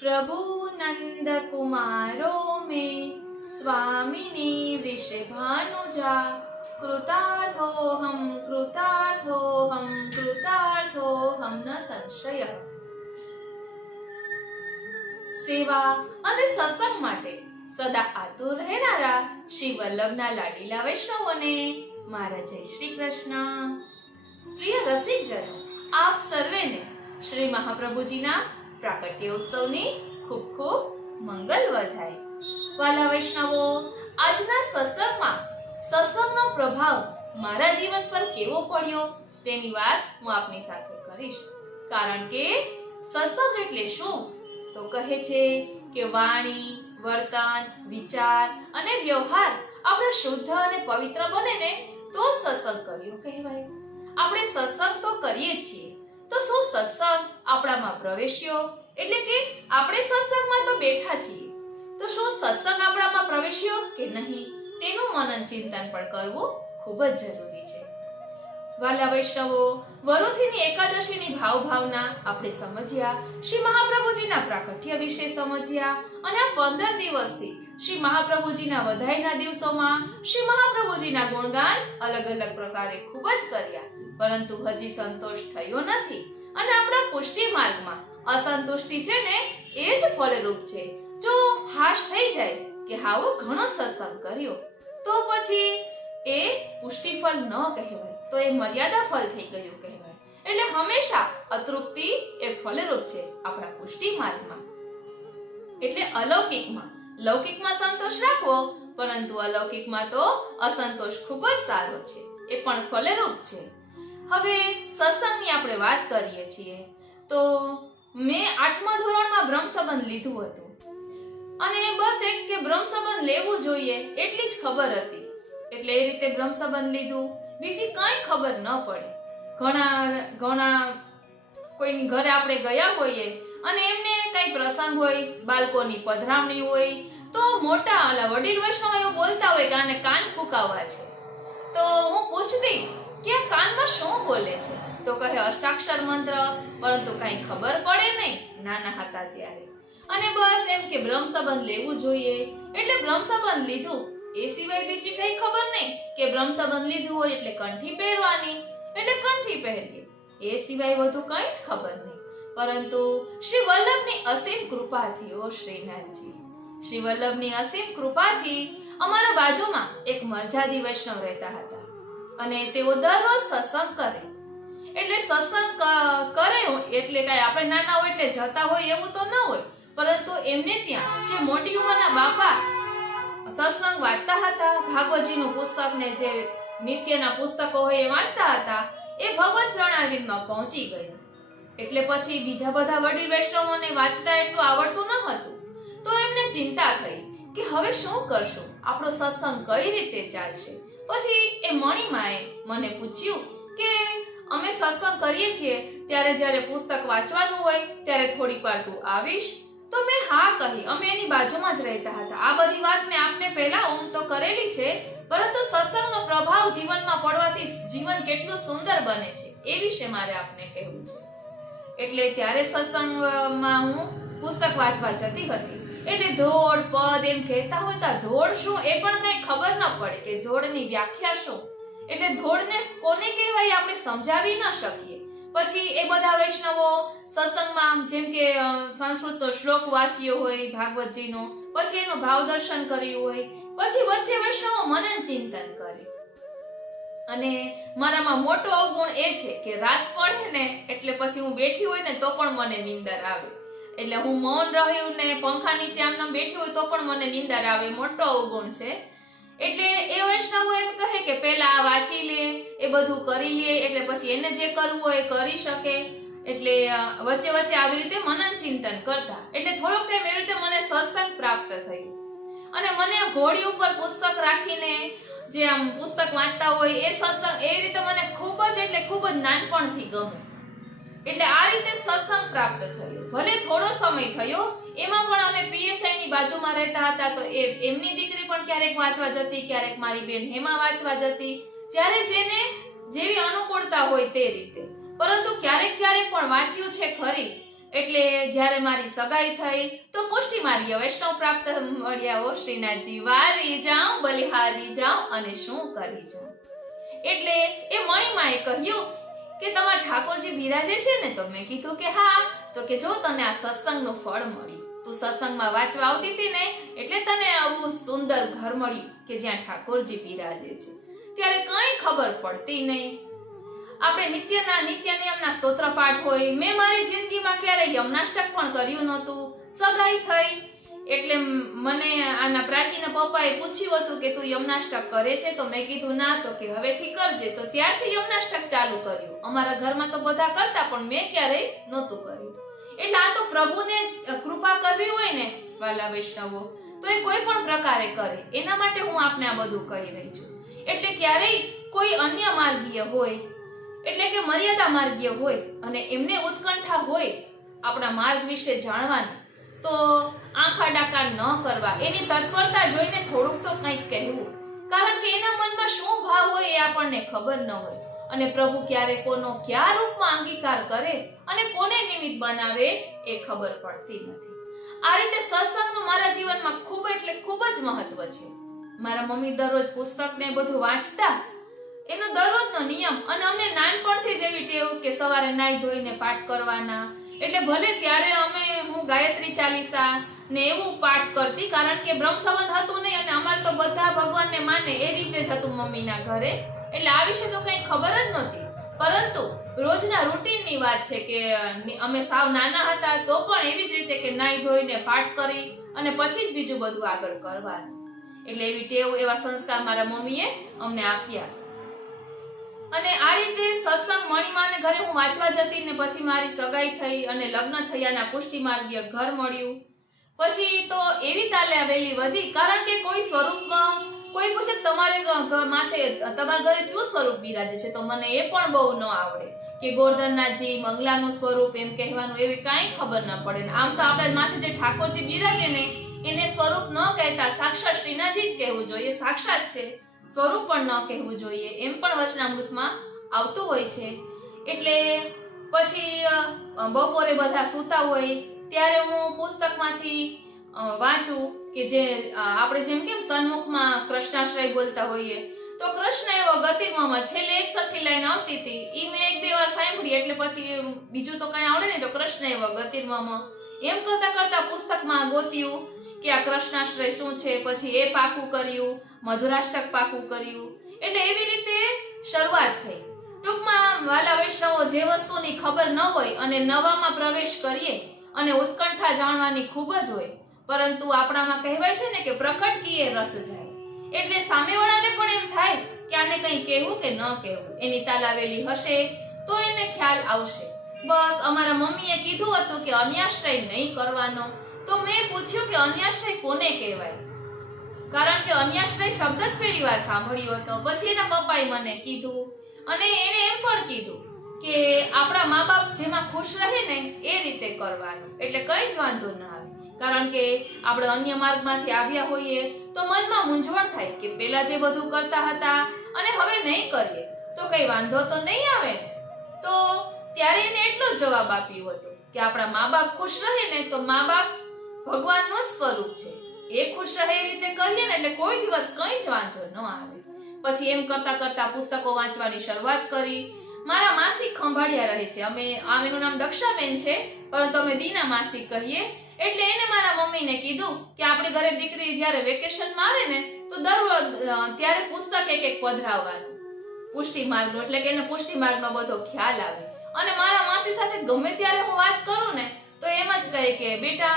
प्रभु नंद कुमारो में स्वामिनी वृषभानुजा कृतार्थोऽहं कृतार्थोऽहं कृतार्थोऽहं न संशयः। સેવા અને સત્સંગ માટે સદા આતુર રહેનારા શ્રી વલ્લભના લાડીલા વૈષ્ણવોને મારા જય શ્રી કૃષ્ણ। પ્રિય રસિકજનો, આપ સર્વેને શ્રી મહાપ્રભુજીના પ્રાકટ્ય ઉત્સવની ખૂબ ખૂબ મંગલ વધાય। વાલા વૈષ્ણવો, આજના સત્સંગમાં સત્સંગનો પ્રભાવ મારા જીવન પર કેવો પડ્યો તેની વાત હું આપની સાથે કરીશ। કારણ કે સત્સંગ એટલે શું? તો કહે છે કે વાણી, વર્તન, વિચાર અને વ્યવહાર આપણે શુદ્ધ અને પવિત્ર બને ને તો સત્સંગ કર્યો કહેવાય। આપણે સત્સંગ તો કરીએ જ છીએ, તો શું સત્સંગ આપણામાં પ્રવેશ્યો? એટલે કે આપણે સત્સંગમાં તો બેઠા છીએ, તો શું સત્સંગ આપણામાં પ્રવેશ્યો કે નહીં તેનું મનન ચિંતન પણ કરવું ખૂબ જ જરૂરી છે। વાલા વૈષ્ણવો, વરુથીની એકાદશીની ભાવના આપણે સમજ્યા, શ્રી મહાપ્રભુજીના પ્રાકટ્ય વિશે સમજ્યા અને આ 15 દિવસથી શ્રી મહાપ્રભુજીના વધાઈના દિવસોમાં શ્રી મહાપ્રભુજીના ગુણગાન અલગ અલગ પ્રકારે ખૂબ જ કર્યા, પરંતુ હજી સંતોષ થયો નથી અને આપણા પુષ્ટિ માર્ગમાં અસંતુષ્ટિ છે ને એ જ ફળરૂપ છે। જો હાશ થઈ જાય કે હાવો ઘણો સત્સંગ કર્યો તો પછી એ પુષ્ટિ ફળ ન કહેવાય, તો એ મર્યાદા ફળ થઈ ગયું કહેવાય। એટલે હંમેશા અતૃપ્તિ એ ફળરૂપ છે આપણા પુષ્ટિ માર્ગમાં। એટલે અલૌકિકમાં લૌકિકમાં સંતોષ રાખવો, પરંતુ અલૌકિકમાં તો અસંતોષ ખૂબ જ સારો છે, એ પણ ફળરૂપ છે। હવે સત્સંગની આપણે વાત કરીએ છીએ તો મેં 8મા ધોરણમાં બ્રહ્મ સંબંધ લીધું હતું અને બસ એક કે બ્રહ્મ સંબંધ લેવું જોઈએ એટલી જ ખબર હતી, એટલે એ રીતે બ્રહ્મ સંબંધ લીધું, બીજી કાંઈ ખબર ન પડે। ઘણા કોઈની ઘરે આપણે ગયા હોઈએ અને એમને કઈ પ્રસંગ હોય, બાળકોની પધરામણી હોય, તો મોટા વડીલ વૈષ્ણવ બોલતા હોય કે આને કાન ફૂંકાવા છે, તો હું પૂછતી કે આ કાનમાં શું બોલે છે? તો કહે અષ્ટાક્ષર મંત્ર, પરંતુ કઈ ખબર પડે નહીં નાના હતા ત્યારે। અને બસ એમ કે બ્રહ્મ સંબંધ લેવું જોઈએ એટલે બ્રહ્મ સંબંધ લીધું, એ સિવાય બીજી કઈ ખબર નહીં કે બ્રહ્મ સંબંધ લીધું હોય એટલે કંઠી પહેરવાની એટલે કંઠી પહેરીએ, એ સિવાય વધુ કંઈ જ ખબર નહીં। પરંતુ શ્રી વલ્લભની અસીમ કૃપાથી, ઓ શ્રીનાથજી, શ્રી વલ્લભની અસીમ કૃપાથી અમારા બાજુમાં એક મરજાદી વૈષ્ણવ રહેતા હતા અને તેઓ દરરોજ સત્સંગ કરે। એટલે સત્સંગ કરે એટલે કઈ આપણે નાના હોય એટલે જતા હોય એવું તો ન હોય, પરંતુ એમને ત્યાં જે મોટી ઉંમરના બાપા સત્સંગ વાંચતા હતા, ભાગવતજીનું પુસ્તક ને જે નિત્યના પુસ્તકો હોય એ વાંચતા હતા, એ ભગવત ચરણારવિંદમાં પહોંચી ગયા। એટલે પછી બીજા બધા વડીલ વૈષ્ણવોને વાંચતા એટલું આવડતું ન હતું, તો એમને ચિંતા થઈ કે હવે શું કરશું, આપણો સત્સંગ કઈ રીતે ચાલશે? પછી એ મણિમાએ મને પૂછ્યું કે અમે સત્સંગ કરીએ છીએ ત્યારે જ્યારે પુસ્તક વાંચવાનું હોય ત્યારે થોડીક વાર તું આવીશ? તો મેં હા કહી, અમે એની બાજુમાં જ રહેતા હતા। આ બધી વાત મેં આપને પહેલા ઓમ તો કરેલી છે, પરંતુ સત્સંગનો પ્રભાવ જીવનમાં પડવાથી જીવન કેટલું સુંદર બને છે એ વિશે મારે આપને કહેવું છે। એટલે ત્યારે સત્સંગમાં હું પુસ્તક વાંચવા જતી હતી, એટલે ધોળ પદ એમ કહેતા હોય તો ધોળ શું એ પણ કઈ ખબર ન પડે કે ધોળની વ્યાખ્યા શું, એટલે ધોળને કોને કહેવાય આપણે સમજાવી ન શકીએ। પછી એ બધા વૈષ્ણવો સત્સંગમાં જેમ કે સંસ્કૃતનો શ્લોક વાંચ્યો હોય ભાગવતજીનો, પછી એનું ભાવ દર્શન કર્યું હોય, પછી વચ્ચે વૈષ્ણવો મનન ચિંતન કરે। અને મારામાં મોટો અવગુણ એ છે કે રાત પડે ને એટલે પછી હું બેઠી હોય ને તો પણ મને નીંદર આવે, એટલે હું મૌન રહ્યું ને પંખા નીચે આમ બેઠી હોય તો પણ મને નીંદર આવે, મોટો અવગુણ છે। એટલે એ વૈષ્ણવો એમ કહે કે પહેલા આ વાંચી લે, એ બધું કરી લે, એટલે પછી એને જે કરવું હોય એ કરી શકે। એટલે વચ્ચે વચ્ચે આવી રીતે મનન ચિંતન કરતા, એટલે થોડોક ટાઈમ એવી રીતે મને સત્સંગ પ્રાપ્ત થયું અને મને ઘોડી ઉપર પુસ્તક રાખીને જે આમ પુસ્તક વાંચતા હોય એ સત્સંગ એ રીતે મને ખૂબ જ એટલે ખૂબ જ નાનપણથી ગમે। એટલે આ રીતે સત્સંગ પ્રાપ્ત થયો, ભલે થોડો સમય થયો, એમાં પણ અમે પીએસઆઈ ની બાજુમાં રહેતા હતા, તો એમની દીકરી પણ ક્યારેક વાંચવા જતી, ક્યારેક મારી બેન હેમા વાંચવા જતી, જ્યારે જેને જેવી અનુકૂળતા હોય તે રીતે। પરંતુ ક્યારેક ક્યારેક પણ વાંચ્યું છે ખરી, એટલે જ્યારે મારી સગાઈ થઈ તો પુષ્ટિ માર્ગીય વૈષ્ણવ પ્રાપ્ત મળ્યા. ઓ શ્રીનાથજી, વારી જાઉં બલિહારી જાઉં અને શું કરી જાઉં. એટલે એ મણિમાએ કહ્યું કે તમારા ઠાકોરજી બિરાજે છે ને? તો મેં કીધું કે હા. તો કે જો તને આ સત્સંગનું ફળ મળ્યું, તું સત્સંગમાં વાંચવા આવતી હતી ને એટલે તને આવું સુંદર ઘર મળ્યું કે જ્યાં ઠાકોરજી બિરાજે છે. ત્યારે કઈ ખબર પડતી નહીં. આપણે નિત્ય નિયમના સ્તોત્ર પાઠ હોય. મેં મારી જિંદગીમાં ક્યારેય યમનાષ્ટક પણ કર્યું નહોતું. સગાઈ થઈ એટલે મને આના પ્રાચીના પપ્પાએ પૂછ્યું હતું કે તું યમનાષ્ટક કરે છે? તો મેં કીધું ના. તો કે હવેથી કરજે. તો ત્યારથી યમનાષ્ટક ચાલુ કર્યું. અમારા ઘરમાં તો બધા કરતા પણ મેં ક્યારેય નહોતું કર્યું. એટલે આ તો પ્રભુને કૃપા કરવી હોય ને વાલા વૈષ્ણવો, તો એ કોઈ પણ પ્રકારે કરે. એના માટે હું આપને આ બધું કહી રહી છું. એટલે ક્યારેય કોઈ અન્ય માર્ગીય હોય, એટલે કે મર્યાદા માર્ગીય હોય અને એમને ઉત્કંઠા હોય આપણા માર્ગ વિશે જાણવાની, તો આંખા ડાકા ન કરવા. એની તત્પરતા જોઈને થોડુંક તો કંઈક કહેવું. કારણ કે એના મનમાં શું ભાવ હોય એ આપણને ખબર ન હોય. અને પ્રભુ ક્યારે કોનો કયા રૂપમાં અંગીકાર કરે અને કોને નિમિત્ત બનાવે એ ખબર પડતી નથી. આ રીતે સત્સંગનું મારા જીવનમાં ખૂબ એટલે ખૂબ જ મહત્વ છે. મારા મમ્મી દરરોજ પુસ્તક ને બધું વાંચતા. એનો દરરોજનો નિયમ. અને અમને નાનપણથી જ એવી ટેવ કે સવારે નાઈ ધોઈને પાઠ કરવાના. એટલે ભલે ત્યારે હું ગાયત્રી ચાલીસા ને એવું પાઠ કરતી, કારણ કે બ્રહ્મ સંબંધ હતું નહીં અને અમારે તો બધા ભગવાનને માને એ રીતે જ હતું મમ્મીના ઘરે. એટલે આ વિશે તો કઈ ખબર જ નહોતી. પરંતુ રોજના રૂટીનની વાત છે કે અમે સાવ નાના હતા તો પણ એવી જ રીતે કે નાઈ ધોઈને પાઠ કરી અને પછી જ બીજું બધું આગળ કરવાનું. એટલે એવી ટેવ, એવા સંસ્કાર મારા મમ્મીએ અમને આપ્યા. અને આ રીતે સત્સંગ મણિમાને ઘરે હું વાંચવા જતી ને પછી મારી સગાઈ થઈ અને લગ્ન થયાના પુષ્ટિ માર્ગીય ઘર મળ્યું. પછી તો એવી તાલે આવેલી વધી, કારણ કે કોઈ સ્વરૂપમાં કોઈ પૂછે તમારે માથે તમારા ઘરે કયું સ્વરૂપ બિરાજે છે, તો મને એ પણ બહુ ન આવડે કે ગોરધનનાથજી મંગલાનું સ્વરૂપ એમ કહેવાનું, એવી કાંઈ ખબર ન પડે. આમ તો આપણા માથે જે ઠાકોરજી બિરાજે ને એને સ્વરૂપ ન કહેતા સાક્ષાત શ્રીનાથજી જ કહેવું જોઈએ. સાક્ષાત છે, સ્વરૂપ પણ ન કહેવું જોઈએ, એમ પણ વચનામૃતમાં આવતું હોય છે. એટલે પછી બપોરે બધા સૂતા હોય ત્યારે હું પુસ્તકમાંથી વાંચું કે જે આપણે જેમ કેમ સન્મુખમાં કૃષ્ણાશ્રય બોલતા હોઈએ, તો કૃષ્ણ એવો ગતિમાં છેલ્લે એક સરખી લાઈન આવતી હતી. ઈ મેં એક બે વાર સાંભળી એટલે પછી બીજું તો કઈ આવડે નહીં, તો કૃષ્ણ એવો ગતિમાં એમ કરતા કરતા પુસ્તકમાં ગોત્યું કે આ કૃષ્ણાશ્રય શું છે. પછી એ પાકું કર્યું, મધુરાષ્ટક પાકું કર્યું. એટલે એવી રીતે શરૂઆત થઈ. ટૂંકમાં વાલા વૈષ્ણવો, જે વસ્તુની ખબર ન હોય અને નવામાં પ્રવેશ કરીએ અને ઉત્કંઠા જાણવાની ખૂબ જ હોય, પરંતુ આપણામાં કહેવાય છે ને કે પ્રકટ કીએ રસ જાય. એટલે સામેવાળાને પણ એમ થાય કે આને કંઈ કહેવું કે ન કહેવું. એની તાલાવેલી હશે તો એને ખ્યાલ આવશે. બસ અમારા મમ્મીએ કીધું હતું કે અન્યાશ્રય નહીં કરવાનો. તો મેં પૂછ્યું કે અન્યાશ્રય કોને કહેવાય, કારણ કે અન્યાશ્રય શબ્દ જ પહેલી વાર સાંભળ્યો હતો. પછી એના પપ્પાએ મને કીધું અને એને એમ પણ કીધું કે આપણા મા બાપ જેમાં ખુશ રહે ને એ રીતે કરવાનું, એટલે કઈ જ વાંધો ન આવે. કારણ કે આપણે અન્ય માર્ગમાંથી આવ્યા હોઈએ તો મનમાં મૂંઝવણ થાય કે પેલા જે બધું કરતા હતા અને હવે નહીં કરીએ તો કઈ વાંધો તો નહીં આવે ને. તો ત્યારે એને એટલો જ જવાબ આપ્યો હતો કે આપણા મા બાપ ખુશ રહે ને તો મા બાપ ભગવાનનું જ સ્વરૂપ છે. એ ખુશ રહે એ રીતે કરીએ ને એટલે કોઈ દિવસ કઈ જ વાંધો ન આવે. પછી એમ કરતા કરતા પુસ્તકો વાંચવાની શરૂઆત કરી. મારા માસી ખંભાળિયા રહે છે. એનું નામ દક્ષાબેન છે, પરંતુ અમે દીના માસી કહીએ. એટલે એને મારા મમ્મીને કીધું કે આપણે ઘરે દીકરી જ્યારે વેકેશનમાં આવે ને તો દરરોજ ત્યારે પુસ્તક એક એક પધરાવવાનું પુષ્ટિ માર્ગનો, એટલે કે એને પુષ્ટિ માર્ગનો બધો ખ્યાલ આવે. અને મારા માસી સાથે ગમે ત્યારે હું વાત કરું ને તો એમ જ કહે કે બેટા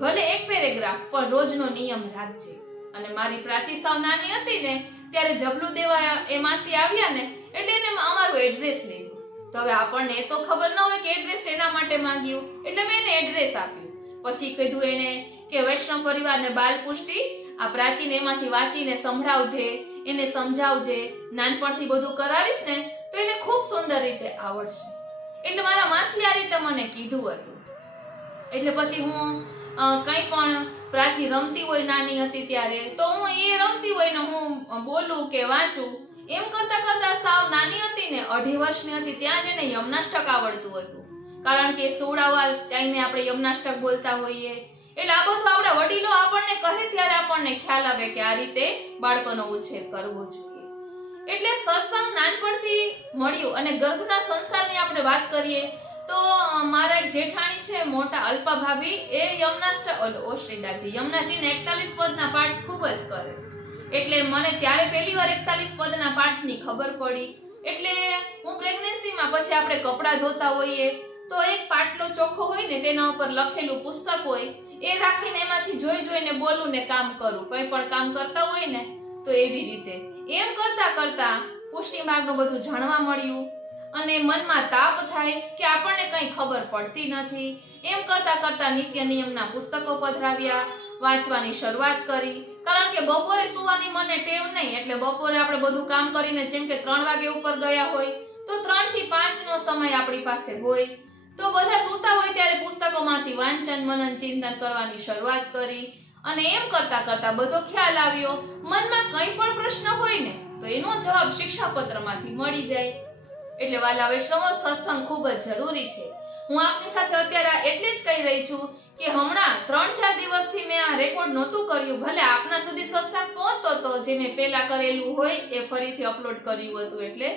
ભલે એક પેરેગ્રાફ પણ રોજનો નિયમ રાખજે. અને મારી પ્રાચી સાવ નાની હતી ને ત્યારે જબલું દેવા એ માસી આવ્યા ને એટલે એને અમારું એડ્રેસ લીધું. તો હવે આપણને એ તો ખબર ન હોય કે એડ્રેસ એના માટે માંગ્યું, એટલે મેં એને એડ્રેસ આપ્યું. પછી કીધું એને કે વૈષ્ણવ પરિવારને બાલ પુષ્ટિ આ પ્રાચીને એમાંથી વાંચીને સંભળાવજે, એને સમજાવજે. નાનપણથી બધું કરાવીશ ને તો એને ખૂબ સુંદર રીતે આવડશે. એટલે મારા માસી આ રીતે મને કીધું હતું. એટલે પછી હું કંઈ પણ પ્રાચી રમતી હોય નાની હતી ત્યારે તો હું એ રમતી હોય ને હું બોલું કે વાંચું. એમ કરતા કરતા સાવ નાની હતી ને 2.5 વર્ષની હતી ત્યાં જ એને યમનાષ્ટક આવડતું હતું. કારણ કે સુવડાવવા ટાઈમે આપણે યમનાષ્ટક બોલતા હોઈએ. એટલે આ બધું આપણા વડીલો આપણને કહે ત્યારે આપણને ખ્યાલ આવે કે આ રીતે બાળકોનો ઉછેર કરવો જોઈએ. એટલે સત્સંગ નાનપણથી મળ્યું. અને ગર્ભના સંસ્કારની આપણે વાત કરીએ તો મારા એક જેઠાણી છે મોટા અલ્પા ભાભી, એ ઓશ્રીદાજી યમુનાજીને 41 પદના પાઠ ખૂબ જ કરે. એટલે મને ત્યારે પહેલી વાર 41 પદના પાઠની ખબર પડી. એટલે હું પ્રેગ્નન્સીમાં પછી આપણે કપડાં ધોતા હોઈએ તો એક પાટલો ચોખ્ખો હોય ને તેના ઉપર લખેલું પુસ્તક હોય, એ રાખીને એમાંથી જોઈને બોલું ને કામ કરું. કંઈ પણ કામ કરતા હોય ને તો એવી રીતે એમ કરતા કરતા પુષ્ટિ માર્ગનું બધું જાણવા મળ્યું. અને મનમાં તાપ થાય કે આપણને કંઈ ખબર પડતી નથી. એમ કરતા કરતા નિત્ય નિયમના પુસ્તકો પધરાવ્યા, વાંચવાની શરૂઆત કરી. કારણ કે બપોરે સુવાની મને ટેવ નહીં. એટલે બપોરે આપણે બધું કામ કરીને જેમ કે 3 વાગે ઉપર ગયા હોય તો 3 થી 5 નો સમય આપણી પાસે હોય. તો બધા સૂતા હોય ત્યારે પુસ્તકોમાંથી વાંચન મનન ચિંતન કરવાની શરૂઆત કરી. અને એમ કરતા કરતા બધો ખ્યાલ આવ્યો. મનમાં કંઈ પણ પ્રશ્ન હોય ને તો એનો જવાબ શિક્ષાપત્રમાંથી મળી જાય. એટલે વાલા વૈષ્ણવો, સત્સંગ ખૂબ જ જરૂરી છે. હું આપની સાથે અત્યારે એટલે જ કહી રહી છું કે હમણાં 3-4 દિવસથી મેં આ રેકોર્ડ નહોતું કર્યું. ભલે આપના સુધી સત્સંગ પહોંચતો તો જે મેં પહેલા કરેલું હોય એ ફરીથી અપલોડ કર્યું હતું એટલે,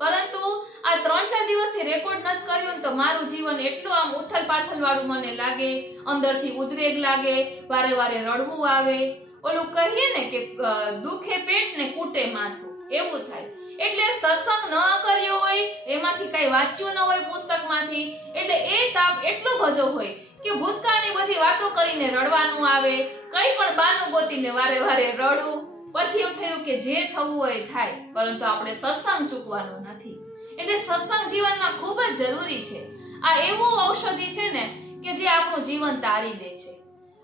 પરંતુ આ 3-4 દિવસથી રેકોર્ડ નથી કર્યું તો મારું જીવન એટલું આમ ઉથલ પાથલ વાળું મને લાગે, અંદરથી ઉદ્વેગ લાગે, વારે વારે રડવું આવે. ઓલું કહીએ ને કે દુખે પેટ ને કૂટે માથું, એવું થાય. એટલે સત્સંગ ન કર્યો હોય, એમાંથી કઈ વાંચ્યું ન હોય પુસ્તકમાંથી, એટલે એ તાપ એટલો બધો હોય કે ભૂતકાળની બધી વાતો કરીને રડવાનું આવે. કઈ પણ બાનું ગોતીને વારે વારે રડવું. પછી એમ થયું કે જે થવું હોય થાય, પરંતુ આપણે સત્સંગ ચૂકવાનો નથી. એટલે સત્સંગ જીવનમાં ખૂબ જ જરૂરી છે. આ એવું ઔષધિ છે ને કે જે આપણું જીવન તારી દે છે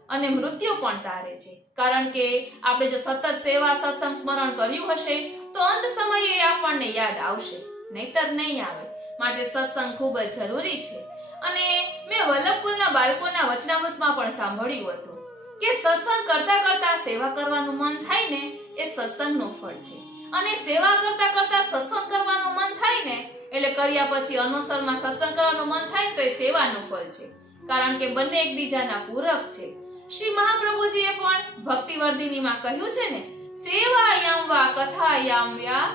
અને મૃત્યુ પણ તારે છે. કારણ કે આપણે જો સતત સેવા સત્સંગ સ્મરણ કર્યું હશે તો અંત સમયે આપણને યાદ આવશે, નહીતર નહીં આવે. માટે સત્સંગ ખૂબ જ જરૂરી છે. અને મેં વલ્લભકુલના બાળકોના વચનામૃતમાં પણ સાંભળ્યું હતું કે સત્સંગ કરતા કરતા સેવા કરવાનું મન થાય ને એ સત્સંગનું ફળ છે. અને સેવા કરતા કરતા સત્સંગ કરવાનું મન થાય ને એટલે કર્યા પછી અનુસરમાં સત્સંગ કરવાનું મન થાય તો એ સેવાનું ફળ છે. કારણ કે બંને એકબીજાના પૂરક છે. શ્રી મહાપ્રભુજીએ પણ ભક્તિવર્ધિનીમાં કહ્યું છે ને, સેવાયમ વા કથાયામ યા.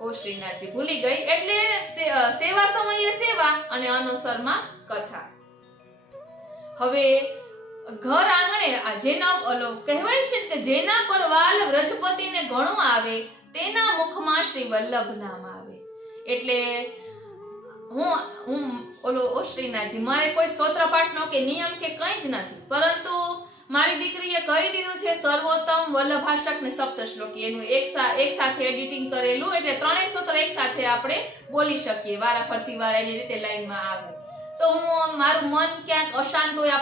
ઓ શ્રીનાથજી ભૂલી ગઈ. એટલે સેવા સમયે સેવા અને અનુસરમાં કથા. હવે ઘર આંગણે જેના કહેવાય છે કે જેના પર વાલ વ્રજપતિને ઘણું આવે તેના મુખમાં શ્રી વલ્લભ નામ આવે. એટલે હું શ્રીનાથજી, મારે કોઈ સ્તોત્ર પાઠનો કે નિયમ કે કંઈ જ નથી, પરંતુ મારી દીકરીએ કરી દીધું છે સર્વોત્તમ વલ્લભાષ્ટક ને સપ્તશ્લોકી. એનું એક સાથે એડિટિંગ કરેલું, એટલે 3 સ્તોત્ર એક સાથે આપણે બોલી શકીએ, વારાફરતી વાર એની રીતે લાઈનમાં આવે. તો હું મારું મન ક્યાંક અશાંત હોય,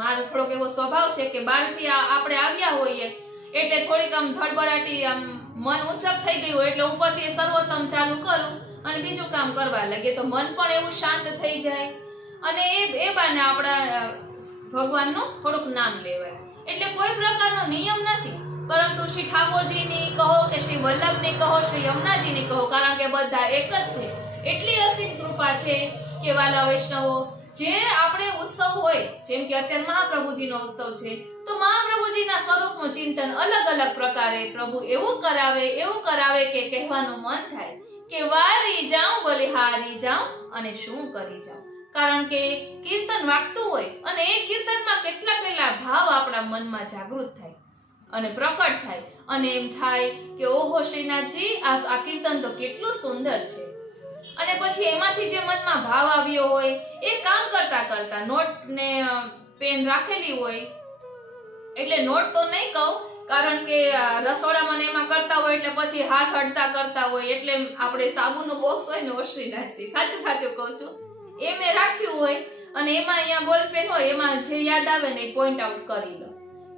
મારો થોડોક એવો સ્વભાવ છે કે બહારથી આપણે આવ્યા હોઈએ એટલે થોડીક આમ ધડબડાટી, આમ મન ઉંચક થઈ ગયું હોય એટલે હું પછી સર્વોત્તમ ચાલુ કરું અને બીજું કામ કરવા લાગે તો મન પણ એવું શાંત થઈ જાય. અને એ બાને આપણા ભગવાનનું થોડુંક નામ લેવાય. એટલે કોઈ પ્રકારનો નિયમ નથી, પરંતુ શ્રી ઠાકોરજીની કહો કે શ્રી વલ્લભની કહો, શ્રી યમુનાજીની કહો, કારણ કે બધા એક જ છે. એટલી અસીમ કૃપા છે કે વાલા વૈષ્ણવો, જે આપણે ઉત્સવ હોય, જેમ કે અત્યારે મહાપ્રભુજીનો ઉત્સવ છે, તો મહાપ્રભુજીના સ્વરૂપનું ચિંતન અલગ અલગ પ્રકારે પ્રભુ એવું કરાવે કે કહેવાનું મન થાય કે વારી જાઉં બલિહારી જાઉં અને શું કરી જાઉં. કારણ કે કીર્તન વાગતું હોય અને એ કીર્તનમાં કેટલા ભાવ આપણા મનમાં જાગૃત થાય અને પ્રકટ થાય અને એમ થાય કે ઓહો શ્રીનાથજી, આ કીર્તન તો કેટલું સુંદર છે. અને પછી એમાંથી જે મનમાં ભાવ આવ્યો હોય એ કામ કરતા કરતા નોટ ને પેન રાખેલી હોય, એટલે નોટ તો નહીં કહું, કારણ કે રસોડામાં એમાં કરતા હોય એટલે પછી હાથ અડતા કરતા હોય, એટલે આપણે સાબુનું બોક્સ હોય ને શ્રીનાથજી, સાચું કહું છું, એ મેં રાખ્યું હોય અને એમાં અહીંયા બોલ પેન હોય, એમાં જે યાદ આવે ને એ પોઈન્ટ આઉટ કરી લો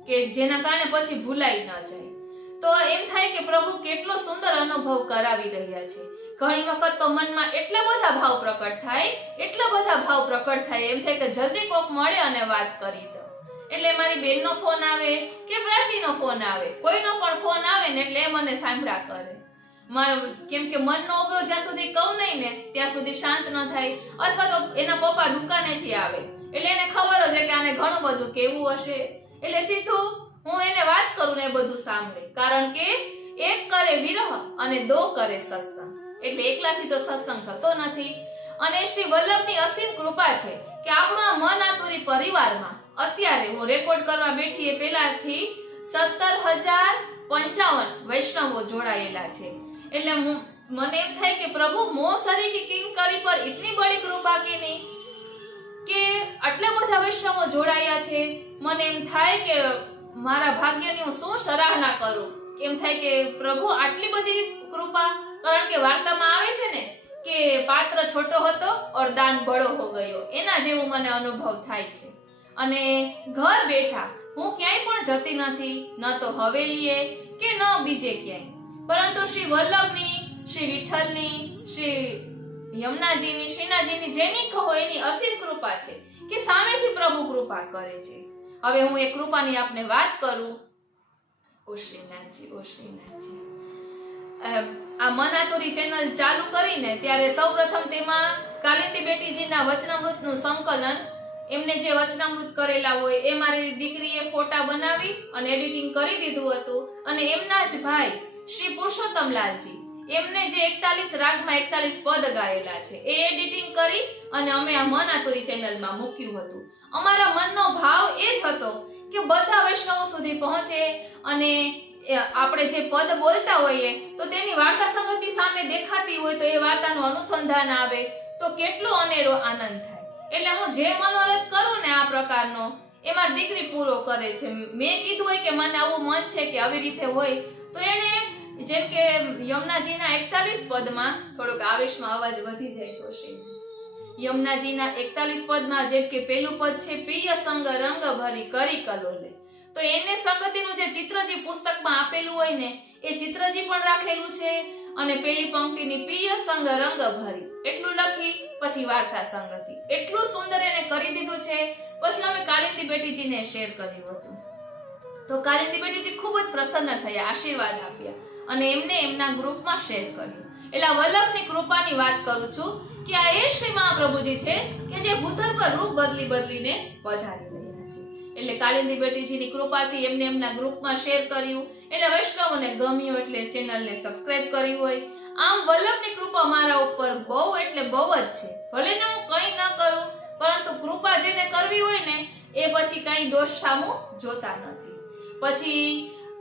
કે જેના કારણે પછી ભૂલાઈ ન જાય. તો એમ થાય કે પ્રભુ કેટલો સુંદર અનુભવ કરાવી રહ્યા છે. ઘણી વખત તો મનમાં એટલા બધા ભાવ પ્રકટ થાય, એમ થાય કે જલ્દી કોક મળે અને વાત કરી દો. એટલે મારી બેનનો ફોન આવે કે પ્રાચીનો ફોન આવે, કોઈનો પણ ફોન આવે ને એટલે એ મને સાંભળા કરે. કેમ કે મનનો ઓગળો જ્યાં સુધી કહું નહીં ને ત્યાં સુધી શાંત ન થાય, અથવા તો એના પપ્પા દુકાનેથી આવે એટલે એને ખબર જ છે કે આને ઘણું બધું કેવું હશે, એટલે સીધું હું એને વાત કરું ને એ બધું સાંભળે, કારણ કે એક કરે વિરહ અને દો કરે સત્સંગ, એટલે એકલાથી તો સત્સંગ થતો નથી. અને શ્રી વલ્લભની અસીમ કૃપા છે કે આપણો મન આતુરી પરિવારમાં અત્યારે હું રેકોર્ડ કરવા બેઠી એ પહેલાથી 17,055 વૈષ્ણવો જોડાયેલા છે. એટલે મને એમ થાય કે પ્રભુ મો સરી કી કિંકરી પર ઇતની બડી કૃપા કે નહીં, કે આટલા બધા વૈષ્ણવો જોડાયા છે. મને એમ થાય કે મારા ભાગ્યની હું શું સરાહના કરું, એમ થાય કે પ્રભુ આટલી બધી કૃપા, કારણ કે વાર્તામાં આવે છે ને કે પાત્ર છોટો હતો ઓર દાન બડો હો ગયો, એના જેવું મને અનુભવ થાય છે. અને ઘર બેઠા હું ક્યાંય પણ જતી નથી, ન તો હવેલીએ કે ન બીજે ક્યાંય, પરંતુ શ્રી વલ્લભની, શ્રી વિઠ્ઠલની, શ્રી યમુનાજીની, શ્રીનાજીની, જેની કહો એની અસીમ કૃપા છે કે સામેથી પ્રભુ કૃપા કરે છે. હવે હું એ કૃપાની આપને વાત કરું. ઓ શ્રીનાથજી, ઓ શ્રીનાથજી, આ મનાતુરી ચેનલ ચાલુ કરીને ત્યારે સૌપ્રથમ તેમાં કાલિંદી બેટીજીના વચનામૃતનું સંકલન, એમને જે વચનામૃત કરેલા હોય એ મારી દીકરીએ ફોટા બનાવી અને એડિટિંગ કરી દીધું હતું. અને એમના જ ભાઈ શ્રી પુરુષોત્તમલાલજી, એમને જે 41 રાગમાં 41 પદ ગાયેલા છે એ એડિટિંગ કરી અને અમે આ મનાતુરી ચેનલમાં મૂક્યું હતું. અમારા મનનો ભાવ એ જ હતો કે બધા વૈષ્ણવો સુધી પહોંચે અને આપણે જે પદ બોલતા હોઈએ તો તેની વાર્તા સંગતિ સામે દેખાતી હોય તો એ વાર્તાનું અનુસંધાન આવે તો કેટલો અનેરો આનંદ થાય. એટલે હું જે મનોરથ કરું ને આ પ્રકારનો એ મારી દીકરી પૂરો કરે છે. મેં કીધું હોય કે મને આવું મન છે કે આવી રીતે હોય તો એને, જેમ કે યમુનાજીના 41 પદમાં થોડોક આવેશમાં અવાજ વધી જાય છે શ્રીનાથ. યમુનાજીના 41 પદમાં જેમ કે પેલું પદ છે પિય સંગ રંગ ભરી કરી કલોલે, તો એને સંગતિનું જે ચિત્રજી પુસ્તકમાં આપેલું હોય ને એ ચિત્રજી પણ રાખેલું છે. અને પેલી પંક્તિની પિય સંગ રંગ ભરી એટલું લખી પછી વાર્તા સંગતિ એટલું સુંદર એને કરી દીધું છે. પછી અમે કાલિંદી બેટીજીને શેર કર્યું હતું તો કાલિંદી બેટીજી ખૂબ જ પ્રસન્ન થયા, આશીર્વાદ આપ્યા અને એમને એમના ગ્રુપમાં શેર કર્યું. એટલે વલ્લભની કૃપાની વાત કરું છું કે આ એ શ્રી મહાપ્રભુજી છે કે જે ભૂતલ પર રૂપ બદલી બદલીને પધારી રહ્યા છે. એટલે કાલિંદી બેટીજીની કૃપાથી એમને એમના ગ્રુપમાં શેર કર્યું, એટલે વૈષ્ણવોને ગમ્યું એટલે ચેનલને સબસ્ક્રાઇબ કરી હોય. આમ વલ્લભની કૃપા મારા ઉપર બહુ એટલે બહુ જ છે. ભલે ને હું કંઈ ન કરું, પરંતુ કૃપા જેને કરવી હોય ને એ પછી કઈ દોષ સામું જોતા નથી. પછી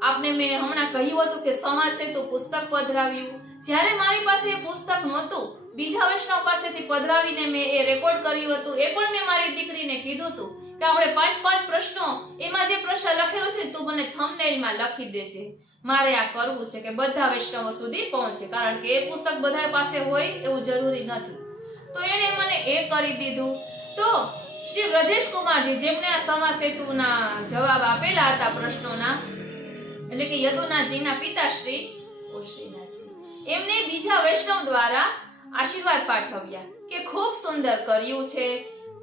આપને મેં હમણાં કહ્યું હતું કે સમાજ સેતુ પુસ્તક પધરાવ્યું. જ્યારે મારી પાસે એ પુસ્તક નહોતું, બીજા વૈષ્ણવ પાસેથી પધરાવીને મેં એ રેકોર્ડ કર્યું હતું. એ પણ મેં મારી દીકરીને કીધું હતું કે આપણે 5 પ્રશ્નો, એમાં જે પ્રશ્ન લખેલો છે તું મને થંબનેઇલમાં લખી દેજે. મારે આ કરવું છે કે બધા વૈષ્ણવો સુધી પહોંચે, કારણ કે એ પુસ્તક બધા પાસે હોય એવું જરૂરી નથી. તો એણે મને એ કરી દીધું. તો શ્રી વ્રજેશ કુમારજી, જેમણે આ સમાજ સેતુના જવાબ આપેલા હતા પ્રશ્નોના, એટલે કે યદુનાથજીના પિતાશ્રી ઓ શ્રીનાથજી, એમને બીજા વૈષ્ણવ દ્વારા આશીર્વાદ પાઠવ્યા કે ખૂબ સુંદર કર્યું છે,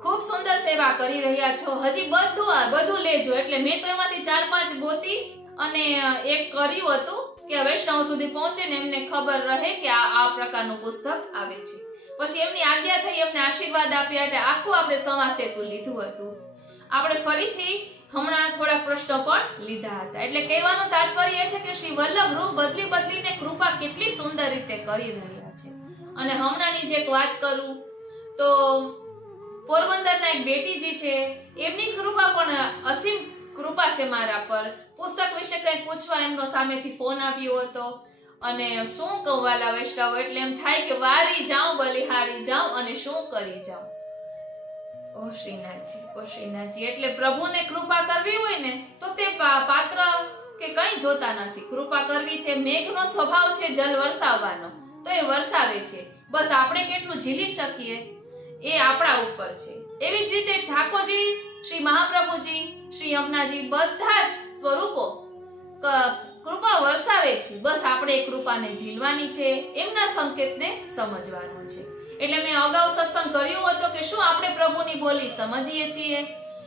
ખૂબ સુંદર સેવા કરી રહ્યા છો, હજી બધું લેજો. એટલે મેં તો એમાંથી 4-5 ગોતી અને એક કર્યું હતું કે વૈષ્ણવ સુધી પહોંચે ને એમને ખબર રહે કે આ પ્રકારનું પુસ્તક આવે છે. પછી એમની આજ્ઞા થઈ, એમને આશીર્વાદ આપ્યા એટલે આખું આપણે સમાજ સેતુ લીધું હતું. આપણે ફરીથી હમણાં થોડા પ્રશ્નો પણ લીધા હતા. એટલે કહેવાનું તાત્પર્ય એ છે કે શ્રી વલ્લભ રૂપ બદલી બદલીને કૃપા કેટલી સુંદર રીતે કરી રહ્યા છે. અને હમણાંની જે વાત કરું તો પોરબંદરના એક બેટીજી છે, એમની કૃપા પણ અસીમ કૃપા છે મારા પર. પુસ્તક વિશે કંઈ પૂછવા એમનો સામેથી ફોન આવ્યો હતો અને શું કહું વાલા વૈષ્ણવ, એટલે એમ થાય કે વારી જાઉં બલિહારી જાઉં અને શું કરી જાઉં. ઓ શ્રીનાથજી, ઓ શ્રીનાથજી, એટલે પ્રભુને કૃપા કરવી હોય ને તો તે પાત્ર કે કંઈ જોતા નથી. કૃપા કરવી છે, મેઘનો સ્વભાવ છે જલ વરસાવવાનો, તો એ વરસાવે છે. બસ આપણે કેટલું ઝીલી શકીએ એ આપણા ઉપર છે. એવી જ રીતે ઠાકોરજી, શ્રી મહાપ્રભુજી, શ્રી યમુનાજી, બધા જ સ્વરૂપો કૃપા વરસાવે છે. બસ આપણે એ કૃપાને ઝીલવાની છે, એમના સંકેતને સમજવાનો છે. એટલે મેં અગાઉ સત્સંગ કર્યો હતો કે શું આપણે પ્રભુની બોલી સમજીએ છીએ.